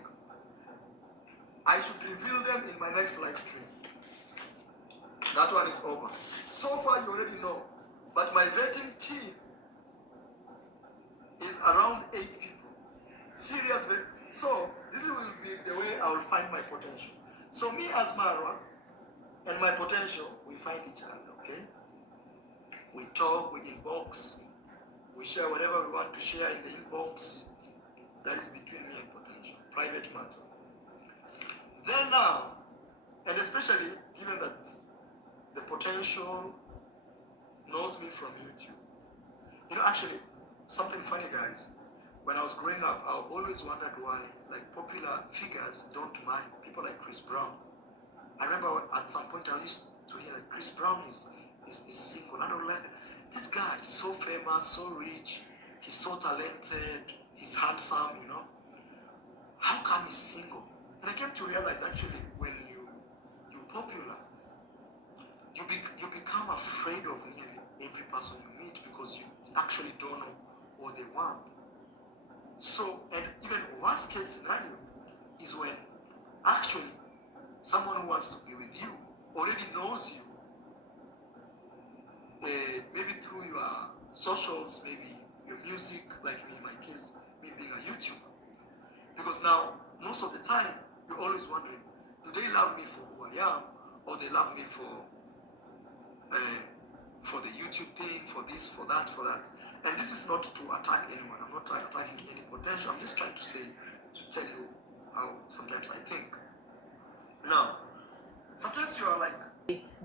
I should reveal them in my next live stream. That one is over. So far, you already know. But my vetting team is around 8 people. Serious vetting. So, this will be the way I will find my potential. So, me as Marwa and my potential, we find each other, okay? We talk, we inbox, we share whatever we want to share in the inbox. That is between me and potential, private matter. Then now, and especially given that the potential knows me from YouTube. Actually, something funny, guys. When I was growing up, I always wondered why, like, popular figures don't mind. People like Chris Brown I remember at some point I used to hear that Chris Brown is single. And I was like, this guy is so famous, so rich, he's so talented, he's handsome, you know. How come he's single? And I came to realize actually when you're popular, you become afraid of nearly every person you meet because you actually don't know what they want. So, and even worst case scenario is when actually someone who wants to be with you already knows you, maybe through your socials, maybe your music, like me in my case, me being a YouTuber. Because now, most of the time, you're always wondering, do they love me for who I am, or they love me for the YouTube thing, for this, for that, for that. And this is not to attack anyone. I'm not attacking any potential. I'm just trying to tell you how sometimes I think. Now, sometimes you are like...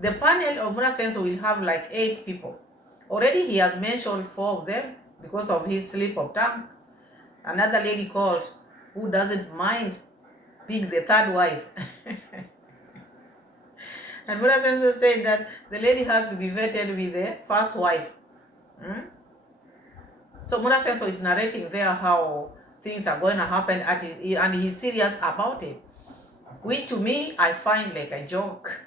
The panel of Mura Senso will have like 8 people. Already he has mentioned 4 of them because of his slip of tongue. Another lady called who doesn't mind being the 3rd wife. And Mura Senso said that the lady has to be vetted with the 1st wife. So Mura Senso is narrating there how things are going to happen and he's serious about it. Which to me, I find like a joke.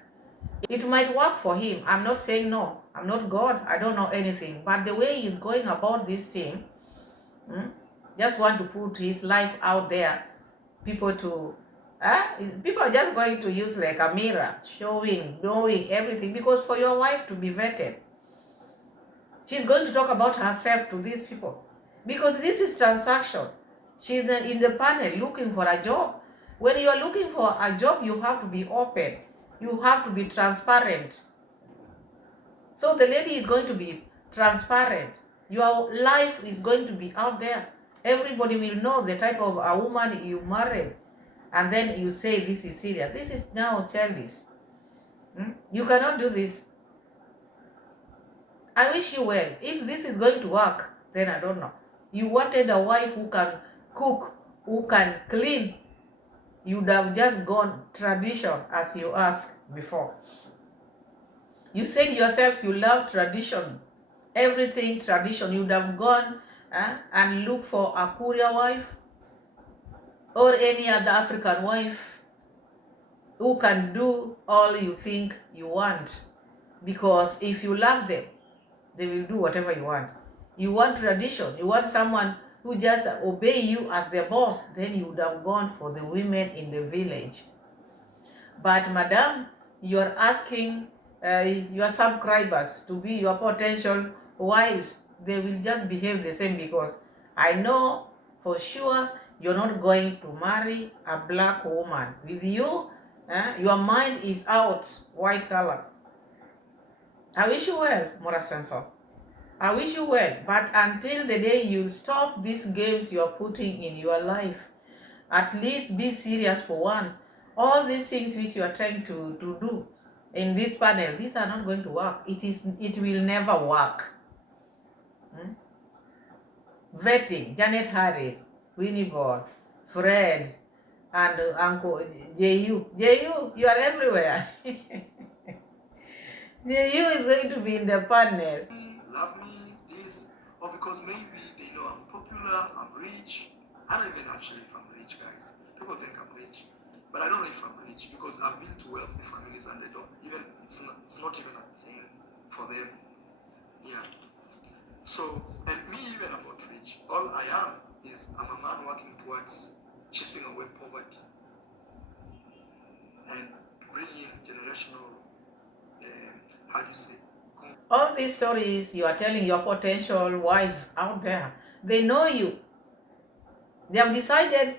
It might work for him. I'm not saying no. I'm not God. I don't know anything. But the way he's going about this thing, just want to put his life out there. People are just going to use like a mirror, showing, knowing everything. Because for your wife to be vetted, she's going to talk about herself to these people. Because this is transaction. She's in the panel looking for a job. When you are looking for a job, you have to be open. You have to be transparent. So the lady is going to be transparent. Your life is going to be out there. Everybody will know the type of a woman you married. And then you say this is serious. This is now childish. You cannot do this. I wish you well. If this is going to work, then I don't know. You wanted a wife who can cook, who can clean. You would have just gone tradition as you asked before. You said yourself you love tradition. Everything tradition. You would have gone and looked for a Korean wife or any other African wife who can do all you think you want. Because if you love them, they will do whatever you want. You want tradition. You want someone who just obey you as their boss, then you would have gone for the women in the village. But madam, you are asking your subscribers to be your potential wives. They will just behave the same because I know for sure you're not going to marry a black woman. With you, your mind is out, white color. I wish you well, Mura Senso. I wish you well, but until the day you stop these games you are putting in your life, at least be serious for once. All these things which you are trying to do in this panel, these are not going to work. It will never work. Vetting, Janet Harris, Winnie Ball, Fred, and Uncle J.U. J.U., you are everywhere. J.U. is going to be in the panel. Love me, this, or because maybe they know I'm popular, I'm rich. I don't even actually if I'm rich, guys. People think I'm rich, but I don't know if I'm rich because I've been to wealthy families and they don't even, it's not even a thing for them. Yeah. So, and me even, I'm not rich. All I am is I'm a man working towards chasing away poverty and bringing generational, how do you say? All these stories you are telling your potential wives out there, they know you. They have decided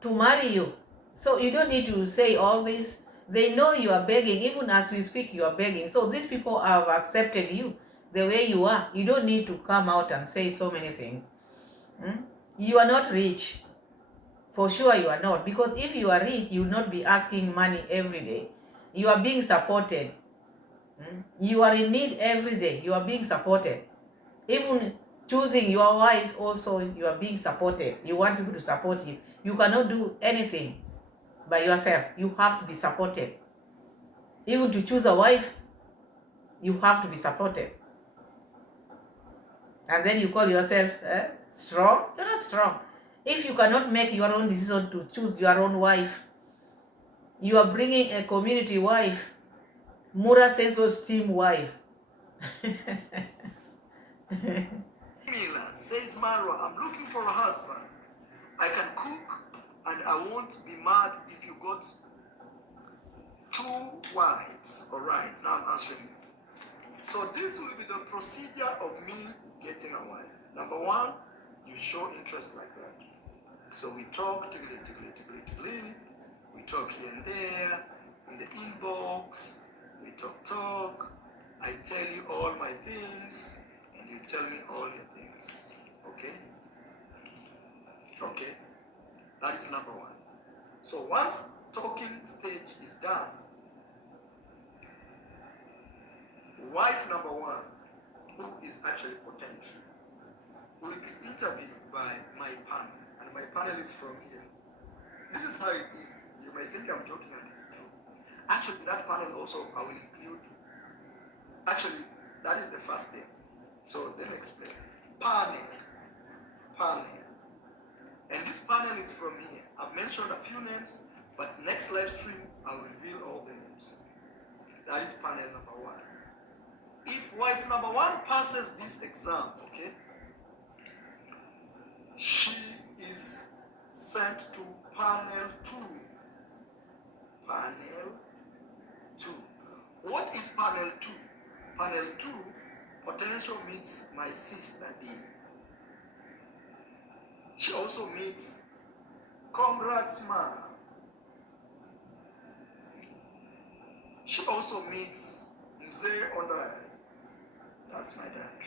to marry you. So you don't need to say all this. They know you are begging. Even as we speak, you are begging. So these people have accepted you the way you are. You don't need to come out and say so many things. You are not rich. For sure you are not. Because if you are rich, you will not be asking money every day. You are being supported. You are in need every day. You are being supported. Even choosing your wives also, you are being supported. You want people to support you. You cannot do anything by yourself. You have to be supported. even to choose a wife, you have to be supported. And then you call yourself strong? You're not strong. If you cannot make your own decision to choose your own wife, you are bringing a community wife, Mura Senso's team wife. Mila says, Marwa, I'm looking for a husband. I can cook and I won't be mad if you got 2 wives. All right, now I'm answering you. So this will be the procedure of me getting a wife. Number 1, you show interest like that. So we talk, we talk here and there, in the inbox, we talk, I tell you all my things, and you tell me all your things, okay? Okay, that is number 1. So once talking stage is done, wife number 1, who is actually potential, will be interviewed by my panel, and my panel is from here. This is how it is. You may think I'm joking, and it's true. Actually, that panel also I will include. Actually, that is the first thing. So let me explain. Panel. And this panel is from here. I've mentioned a few names, but next live stream, I'll reveal all the names. That is panel number 1. If wife number 1 passes this exam, okay, she is sent to panel 2. Panel 2. What is panel 2? Panel 2, potential meets my sister D. She also meets, congrats ma. She also meets Mzee Ondari. That's my dad.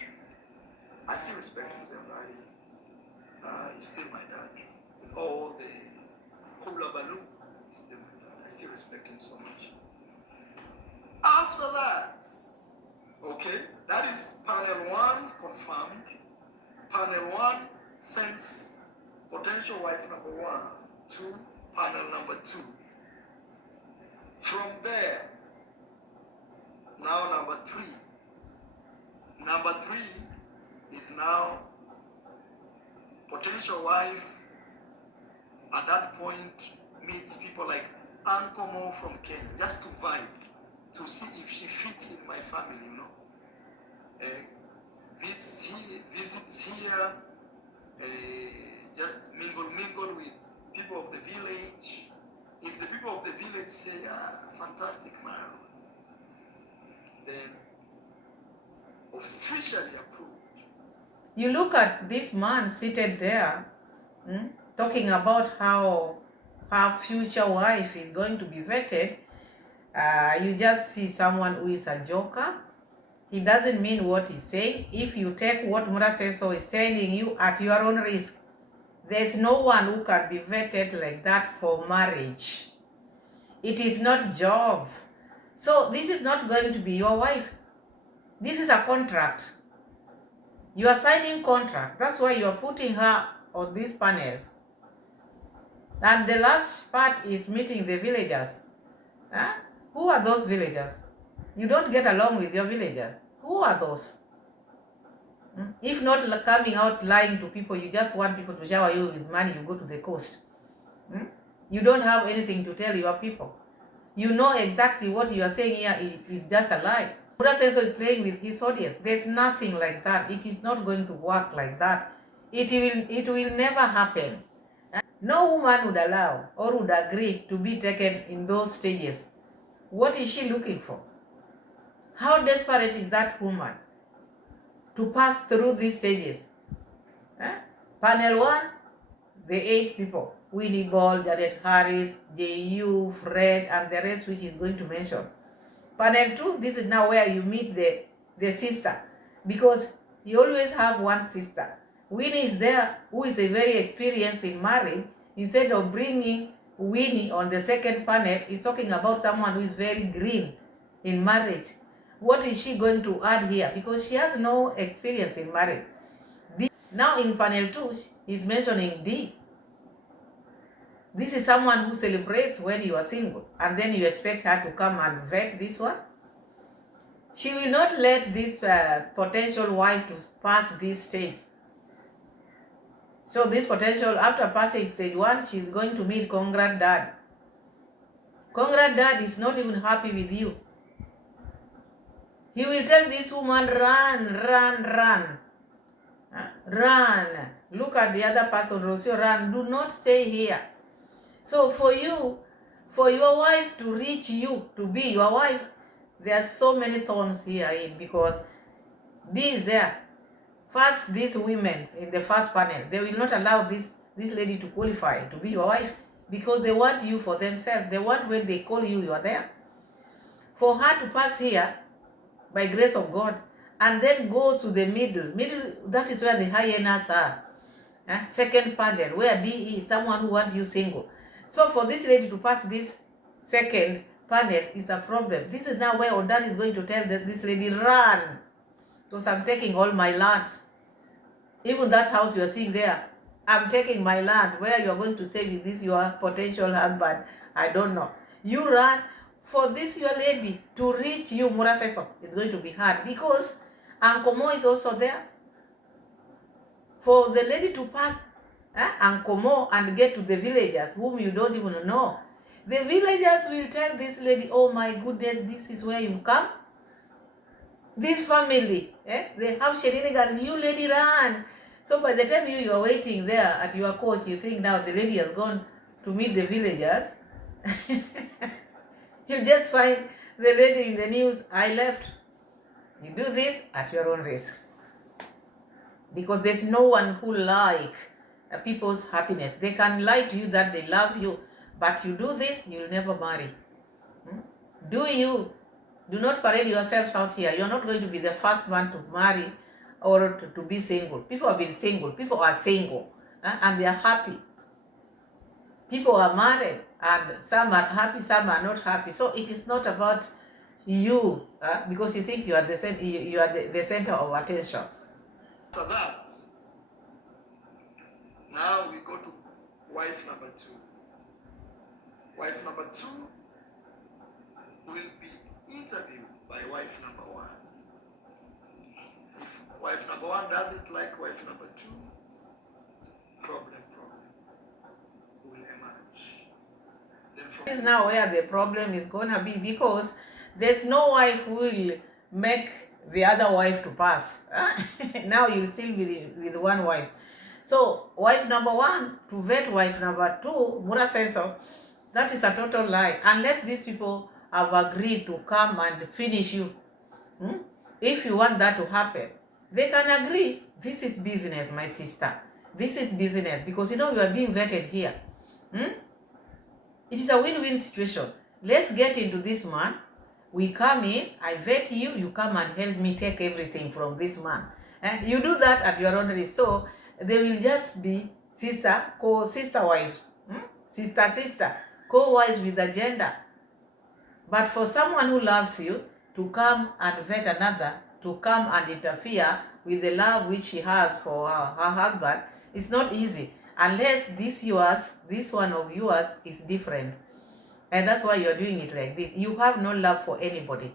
I still respect Mzee Ondari. He's still my dad. With all the hula baloo, he's still my dad. I still respect him so much. After that, okay, that is panel 1 confirmed. Panel 1 sends potential wife number 1 to panel number 2. From there, now number 3. Number 3 is now potential wife at that point meets people like Uncle Mo from Kenya, just to vibe, to see if she fits in my family, you know. Visits here, just mingle with people of the village. If the people of the village say, fantastic man, then officially approved. You look at this man seated there, talking about how her future wife is going to be vetted. You just see someone who is a joker. He doesn't mean what he's saying. If you take what Mura Senso is telling you at your own risk, there's no one who can be vetted like that for marriage. It is not job. So this is not going to be your wife. This is a contract. You are signing contract. That's why you are putting her on these panels. And the last part is meeting the villagers. Huh? Who are those villagers? You don't get along with your villagers. Who are those? If not coming out lying to people, you just want people to shower you with money, you go to the coast. You don't have anything to tell your people. You know exactly what you are saying here is just a lie. Mura Senso is playing with his audience. There's nothing like that. It is not going to work like that. It will never happen. No woman would allow or would agree to be taken in those stages. What is she looking for? How desperate is that woman to pass through these stages? Panel 1, the 8 people. Winnie Ball, Janet Harris, J.U., Fred, and the rest which is going to mention. Panel 2, this is now where you meet the sister. Because you always have one sister. Winnie is there, who is a very experienced in marriage. Instead of bringing Winnie on the second panel, he's talking about someone who is very green in marriage. What is she going to add here? Because she has no experience in marriage. Now in panel 2, he's mentioning D. This is someone who celebrates when you are single, and then you expect her to come and vet this one. She will not let this potential wife to pass this stage. So this potential, after passing stage 1, she's going to meet Congrats dad. Congrats dad is not even happy with you. He will tell this woman, run, run, run. Run. Look at the other person, Rocio, run. Do not stay here. So for you, for your wife to reach you, to be your wife, there are so many thorns here because B is there. First, these women in the first panel, they will not allow this lady to qualify to be your wife because they want you for themselves. They want when they call you, you are there. For her to pass here, by grace of God, and then go to the middle, that is where the hyenas are. Second panel, where B is someone who wants you single. So for this lady to pass this second panel is a problem. This is now where Odan is going to tell this lady, run, because I'm taking all my lands. Even that house you are seeing there, I'm taking my land. Where you are going to stay with this your potential husband, I don't know. You run. For this your lady to reach you, Mura says so, it's going to be hard because Uncle Mo is also there. For the lady to pass Uncle Mo and get to the villagers whom you don't even know, the villagers will tell this lady, oh my goodness, this is where you come. This family, they have shenanigans, you lady run. So by the time you are waiting there at your coach, you think now the lady has gone to meet the villagers. You just find the lady in the news, I left. You do this at your own risk. Because there's no one who likes people's happiness. They can lie to you that they love you, but you do this, you'll never marry. Do you? Do not parade yourselves out here. You're not going to be the first one to marry or to be single. People have been single. People are single and they are happy. People are married and some are happy, some are not happy. So it is not about you because you think you are the center of attention. After that, now we go to wife number 2. Wife number 2 will be interviewed by wife number 1. If wife number 1 doesn't like wife number 2, problem will emerge. This is now where the problem is gonna be because there's no wife who will make the other wife to pass. Now you'll still be with one wife. So wife number 1 to vet wife number 2, Mura says so, that is a total lie. Unless these people have agreed to come and finish you. If you want that to happen, they can agree. This is business, my sister. This is business because you know you are being vetted here. It is a win-win situation. Let's get into this man. We come in, I vet you, you come and help me take everything from this man. You do that at your own risk. So they will just be sister, co-sister wives. Sister, co-wives with a gender. But for someone who loves you to come and vet another, to come and interfere with the love which she has for her husband, it's not easy. Unless this one of yours is different. And that's why you're doing it like this. You have no love for anybody.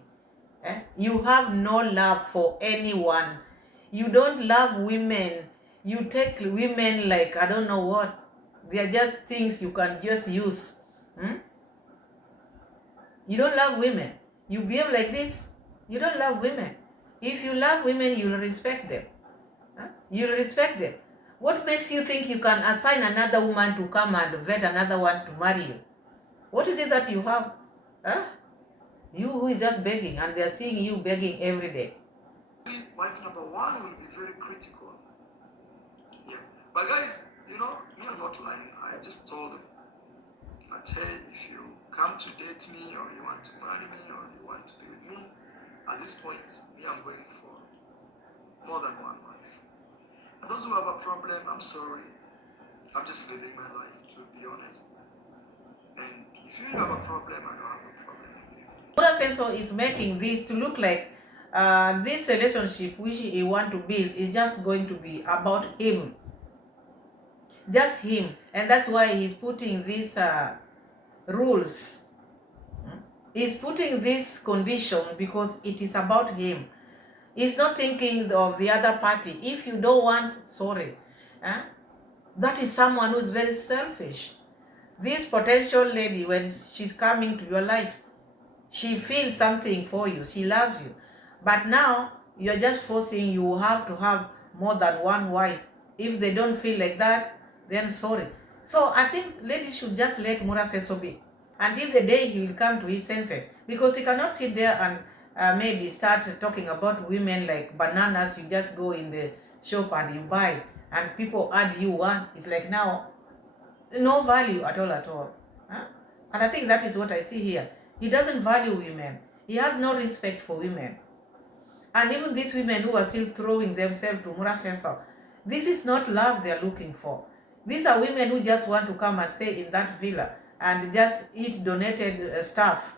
You have no love for anyone. You don't love women. You take women like, I don't know what. They are just things you can just use. You don't love women. You behave like this. You don't love women. If you love women, you'll respect them. You'll respect them. What makes you think you can assign another woman to come and vet another one to marry you? What is it that you have? You who is just begging, and they are seeing you begging every day. Wife number 1 will be very critical. Yeah. But guys, you know, me, I'm not lying. I just told them, hey, if you come to date me or you want to marry me or you want to be with me, at this point, me, I'm going for more than one wife. And those who have a problem, I'm sorry. I'm just living my life, to be honest. And if you have a problem, I don't have a problem with you. Mura Senso is making this to look like this relationship which he want to build is just going to be about him. just him. And that's why he's putting these rules. He's putting this condition because it is about him. He's not thinking of the other party. If you don't want, sorry. That is someone who's very selfish. This potential lady, when she's coming to your life, she feels something for you. She loves you. But now, you're just forcing you have to have more than one wife. If they don't feel like that, then sorry. So I think ladies should just let Muraseso be until the day he will come to his senses, because he cannot sit there and maybe start talking about women like bananas. You just go in the shop and you buy, and people add you one. It's like now, no value at all. Huh? And I think that is what I see here. He doesn't value women. He has no respect for women. And even these women who are still throwing themselves to Muraseso, this is not love they are looking for. These are women who just want to come and stay in that villa and just eat donated stuff.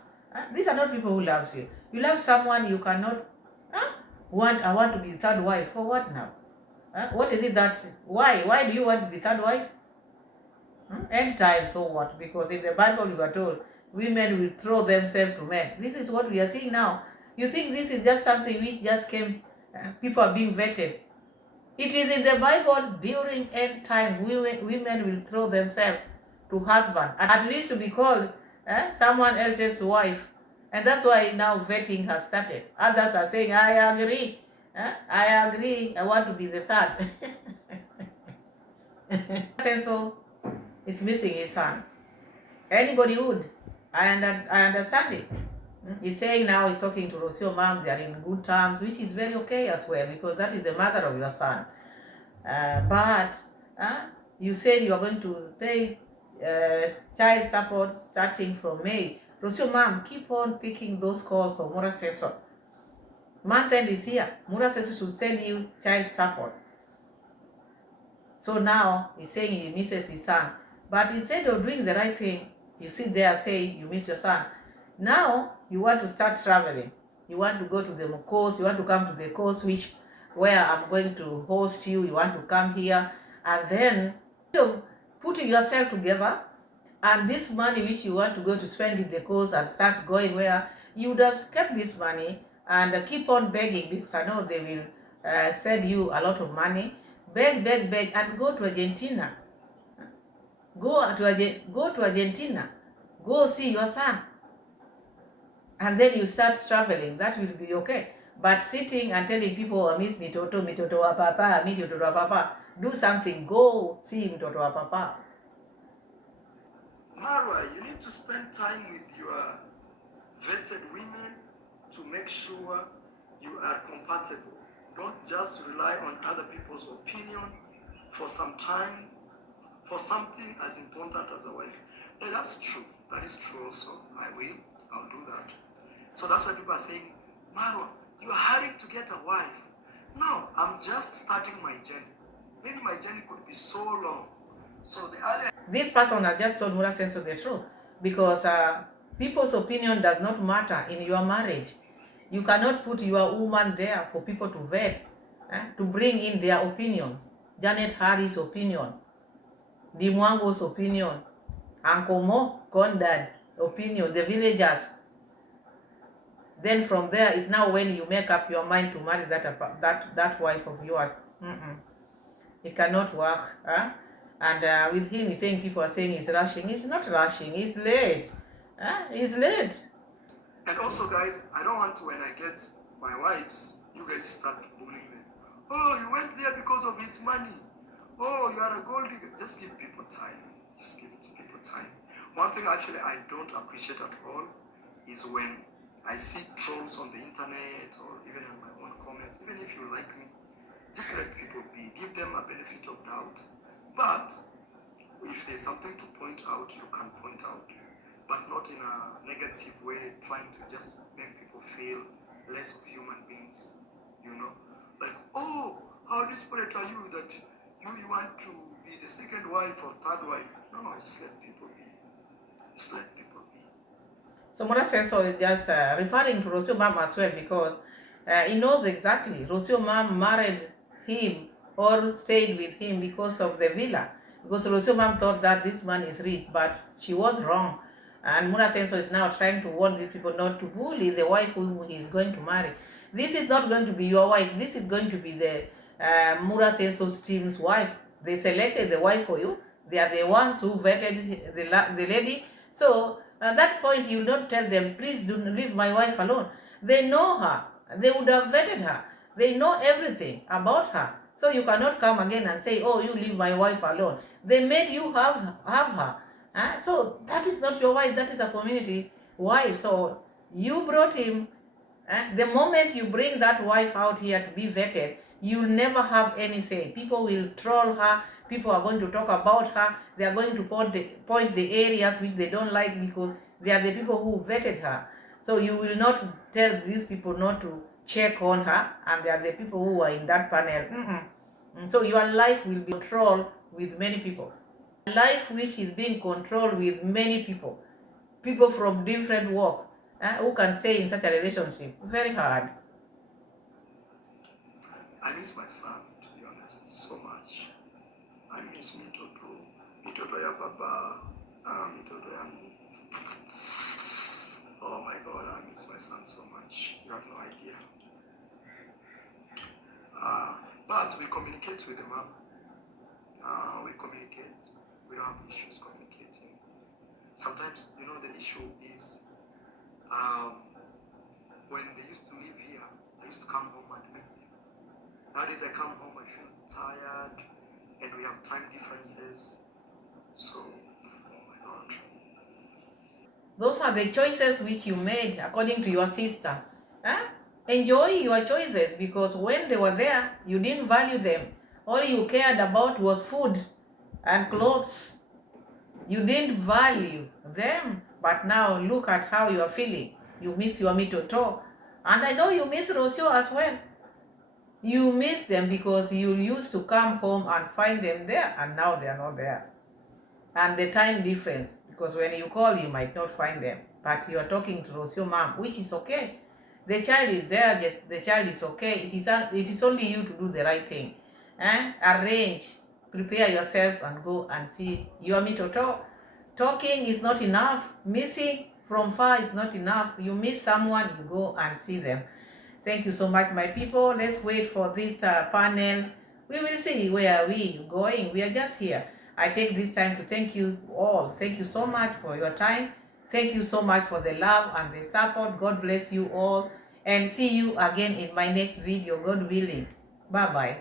These are not people who loves you. You love someone you cannot I want to be third wife. For what now? What is it that, why do you want to be third wife? End time, so what? Because in the Bible you are told women will throw themselves to men. This is what we are seeing now. You think this is just something which just came, people are being vetted. It is in the Bible. During end time, women will throw themselves to husband, at least to be called someone else's wife. And that's why now vetting has started. Others are saying, I agree. I agree. I want to be the third. So it's missing his son. Anybody would. I understand it. He's saying now he's talking to Rocio mom. They are in good terms, which is very okay as well, because that is the mother of your son. But you said you are going to pay child support starting from May. Rocio mom, keep on picking those calls of Muraseso. Month end is here. Muraseso should send you child support. So now he's saying he misses his son. But instead of doing the right thing, you sit there saying you miss your son. Now you want to start traveling. You want to go to the coast. You want to come to the coast, where I'm going to host you. You want to come here, and then putting yourself together, and this money which you want to go to spend in the coast and start going where you would have kept this money and keep on begging, because I know they will send you a lot of money. Beg, and go to Argentina. Go to Argentina. Go see your son. And then you start traveling. That will be okay. But sitting and telling people, I miss mitoto wa papa, mitoto wa papa. Do something. Go see mitoto wa papa. Marwa, you need to spend time with your vetted women to make sure you are compatible. Don't just rely on other people's opinion for some time, for something as important as a wife. Yeah, that's true. That is true also. I'll do that. So that's why people are saying, Marwa, you're hurrying to get a wife. No, I'm just starting my journey. Maybe my journey could be so long. So the earlier... This person has just told Muraseso the truth, because people's opinion does not matter in your marriage. You cannot put your woman there for people to vet, to bring in their opinions. Janet Harris' opinion, Dimwango's opinion, Uncle Mo, Condad opinion, the villagers. Then from there is now when you make up your mind to marry that wife of yours. It cannot work. And with him, he's saying, people are saying he's rushing. He's not rushing. He's late. He's late. And also, guys, I don't want to, when I get my wives, you guys start bullying them. Oh, you went there because of his money. Oh, you are a gold digger. Just give people time. Just give people time. One thing actually I don't appreciate at all is when I see trolls on the internet or even in my own comments. Even if you like me, just let people be. Give them a benefit of doubt. But if there's something to point out, you can point out. But not in a negative way, trying to just make people feel less of human beings, you know? Like, oh, how desperate are you that you want to be the second wife or third wife? No, just let people be. Just let people be. So Muraseso is just referring to Rocio mom as well, because he knows exactly. Rocio mom married him or stayed with him because of the villa. Because Rocio mom thought that this man is rich, but she was wrong. And Mura Senso is now trying to warn these people not to bully the wife who he is going to marry. This is not going to be your wife. This is going to be the Mura Senso stream's wife. They selected the wife for you. They are the ones who vetted the lady. So at that point, you don't tell them, please do not leave my wife alone. They know her. They would have vetted her. They know everything about her. So you cannot come again and say, oh, you leave my wife alone. They made you have her. So that is not your wife. That is a community wife. So you brought him. The moment you bring that wife out here to be vetted, you'll never have any say. People will troll her. People are going to talk about her. They are going to point the areas which they don't like because they are the people who vetted her. So you will not tell these people not to check on her, and they are the people who are in that panel. So your life will be controlled with many people. A life which is being controlled with many people from different walks, who can stay in such a relationship. Very hard. I miss my son, to be honest, so much. I miss Mitoto ya baba, Mitoto ya mi. Oh my God, I miss my son so much. You have no idea. But we communicate with the mom. We communicate. We don't have issues communicating. Sometimes, the issue is when they used to live here, I used to come home and meet them. Nowadays, I come home, I feel tired, and we have time differences. So, oh my God. Those are the choices which you made according to your sister. Enjoy your choices, because when they were there, you didn't value them. All you cared about was food and clothes. You didn't value them. But now look at how you are feeling. You miss your Mitoto. And I know you miss Rocio as well. You miss them because you used to come home and find them there, and now they are not there. And the time difference, because when you call, you might not find them. But you are talking to Rocio mom, which is okay. The child is there, the child is okay. It is only you to do the right thing. Arrange, prepare yourself and go and see your Mitoto. Talking is not enough. Missing from far is not enough. You miss someone, you go and see them. Thank you so much, my people. Let's wait for these panels. We will see where we going. We are just here. I take this time to thank you all. Thank you so much for your time. Thank you so much for the love and the support. God bless you all. And see you again in my next video, God willing. Bye-bye.